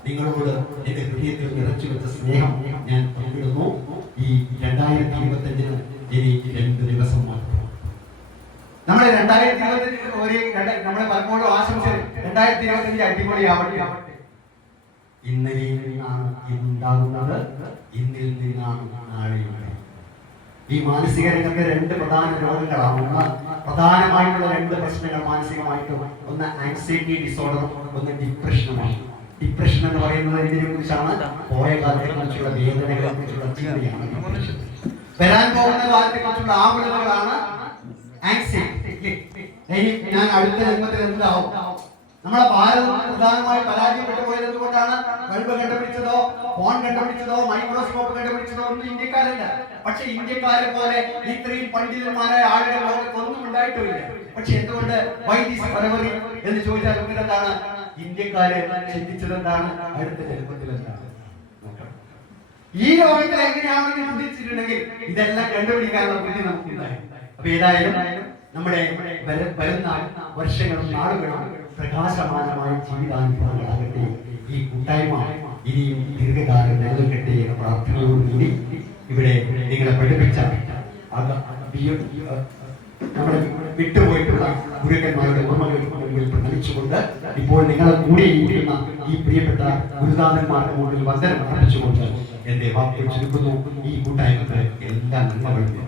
നിങ്ങളോട് എന്റെ ഹൃദയത്തിൽ നിറച്ചു വെച്ച സ്നേഹം ഞാൻ പങ്കിടുന്നു. ഈ 2025-ന് ഇനി 2 ദിവസം മാത്രം. നമ്മളെ 2025 നമ്മളെ പലപ്പോഴും ആശംസിച്ചത് 2025 അടിപൊളിയാവട്ടെ. ഇന്നലെയിൽ നിന്നാണ് ഇന്നുണ്ടാകുന്നത്, ഇന്നിൽ നിന്നാണ് നാളെയുള്ളത്. ഈ മാനസിക രംഗത്തെ 2 പ്രധാന രോഗങ്ങളാണ്. ഒന്ന് പ്രധാനമായിട്ടുള്ള 2 പ്രശ്നങ്ങൾ മാനസികമായിട്ട്, ഒന്ന് ആൻസൈറ്റി ഡിസോർഡർ, ഒന്ന് ഡിപ്രഷനുമാണ്. ഡിപ്രഷൻ എന്ന് പറയുന്നത് ഇതിനെ കുറിച്ചാണ്, പോയ കാലത്തെ കുറിച്ചുള്ള വേദനകളെ കുറിച്ചുള്ള ചിന്തയാണ് ഡിപ്രഷൻ. വരാൻ പോകുന്ന കാലത്തെ കുറിച്ചുള്ള ആകുലതകളാണ് ആൻസൈറ്റി. ഞാൻ അടുത്ത ജന്മത്തിൽ എന്താവും? നമ്മളെ ഭാരതം പ്രധാനമായി പരാജയപ്പെട്ടു പോയത് കൊണ്ടാണ്. ബൾബ് കണ്ടുപിടിച്ചതോ, ഫോൺ കണ്ടുപിടിച്ചതോ, മൈക്രോസ്കോപ്പ് കണ്ടുപിടിച്ചതോ ഒന്നും ഇന്ത്യക്കാരല്ല. പക്ഷെ ഇന്ത്യക്കാരെ പോലെ ഇത്രയും പണ്ഡിതന്മാരായ ആളുകൾ ലോകത്തൊന്നും ഉണ്ടായിട്ടുമില്ല. പക്ഷെ എന്തുകൊണ്ട് വൈദ്യുതി എന്ന് ചോദിച്ചാൽ എന്താണ്? ഇന്ത്യക്കാരെ ചിന്തിച്ചത് എന്താണ്? അടുത്ത ജന്മത്തിൽ എന്താണ്? ഈ ലോകത്തിൽ എങ്ങനെയാണെന്ന് ചിന്തിച്ചിട്ടുണ്ടെങ്കിൽ ഇതെല്ലാം കണ്ടുപിടിക്കാനുള്ള ബുദ്ധി നമുക്കുണ്ടായി. അപ്പൊ ഏതായാലും നമ്മുടെ വരുന്ന വർഷങ്ങളും നാളുകളും പ്രകാശമാനമായ ജീവിതാനുഭവങ്ങളാകട്ടെ. ഈ കൂട്ടായ്മ ഇനിയും ദീർഘകാലം നിലനിൽക്കട്ടെ എന്ന പ്രാർത്ഥനയോടുകൂടി ഇവിടെ നിങ്ങളെ പഠിപ്പിച്ച നമ്മുടെ വിട്ടുപോയിട്ടുള്ള ഗുരുക്കന്മാരുടെ ഓർമ്മകൾക്ക് മുമ്പിൽ പ്രണമിച്ചുകൊണ്ട് ഇപ്പോൾ നിങ്ങളെ കൂടി ഇരിക്കുന്ന ഈ പ്രിയപ്പെട്ട ഗുരുനാഥന്മാരുടെ മുമ്പിൽ വന്ദനം അർപ്പിച്ചുകൊണ്ട് എന്റെ വാക്കുകൾ ചുരുക്കുന്നു. ഈ കൂട്ടായ്മക്ക് എല്ലാ നന്മകളും.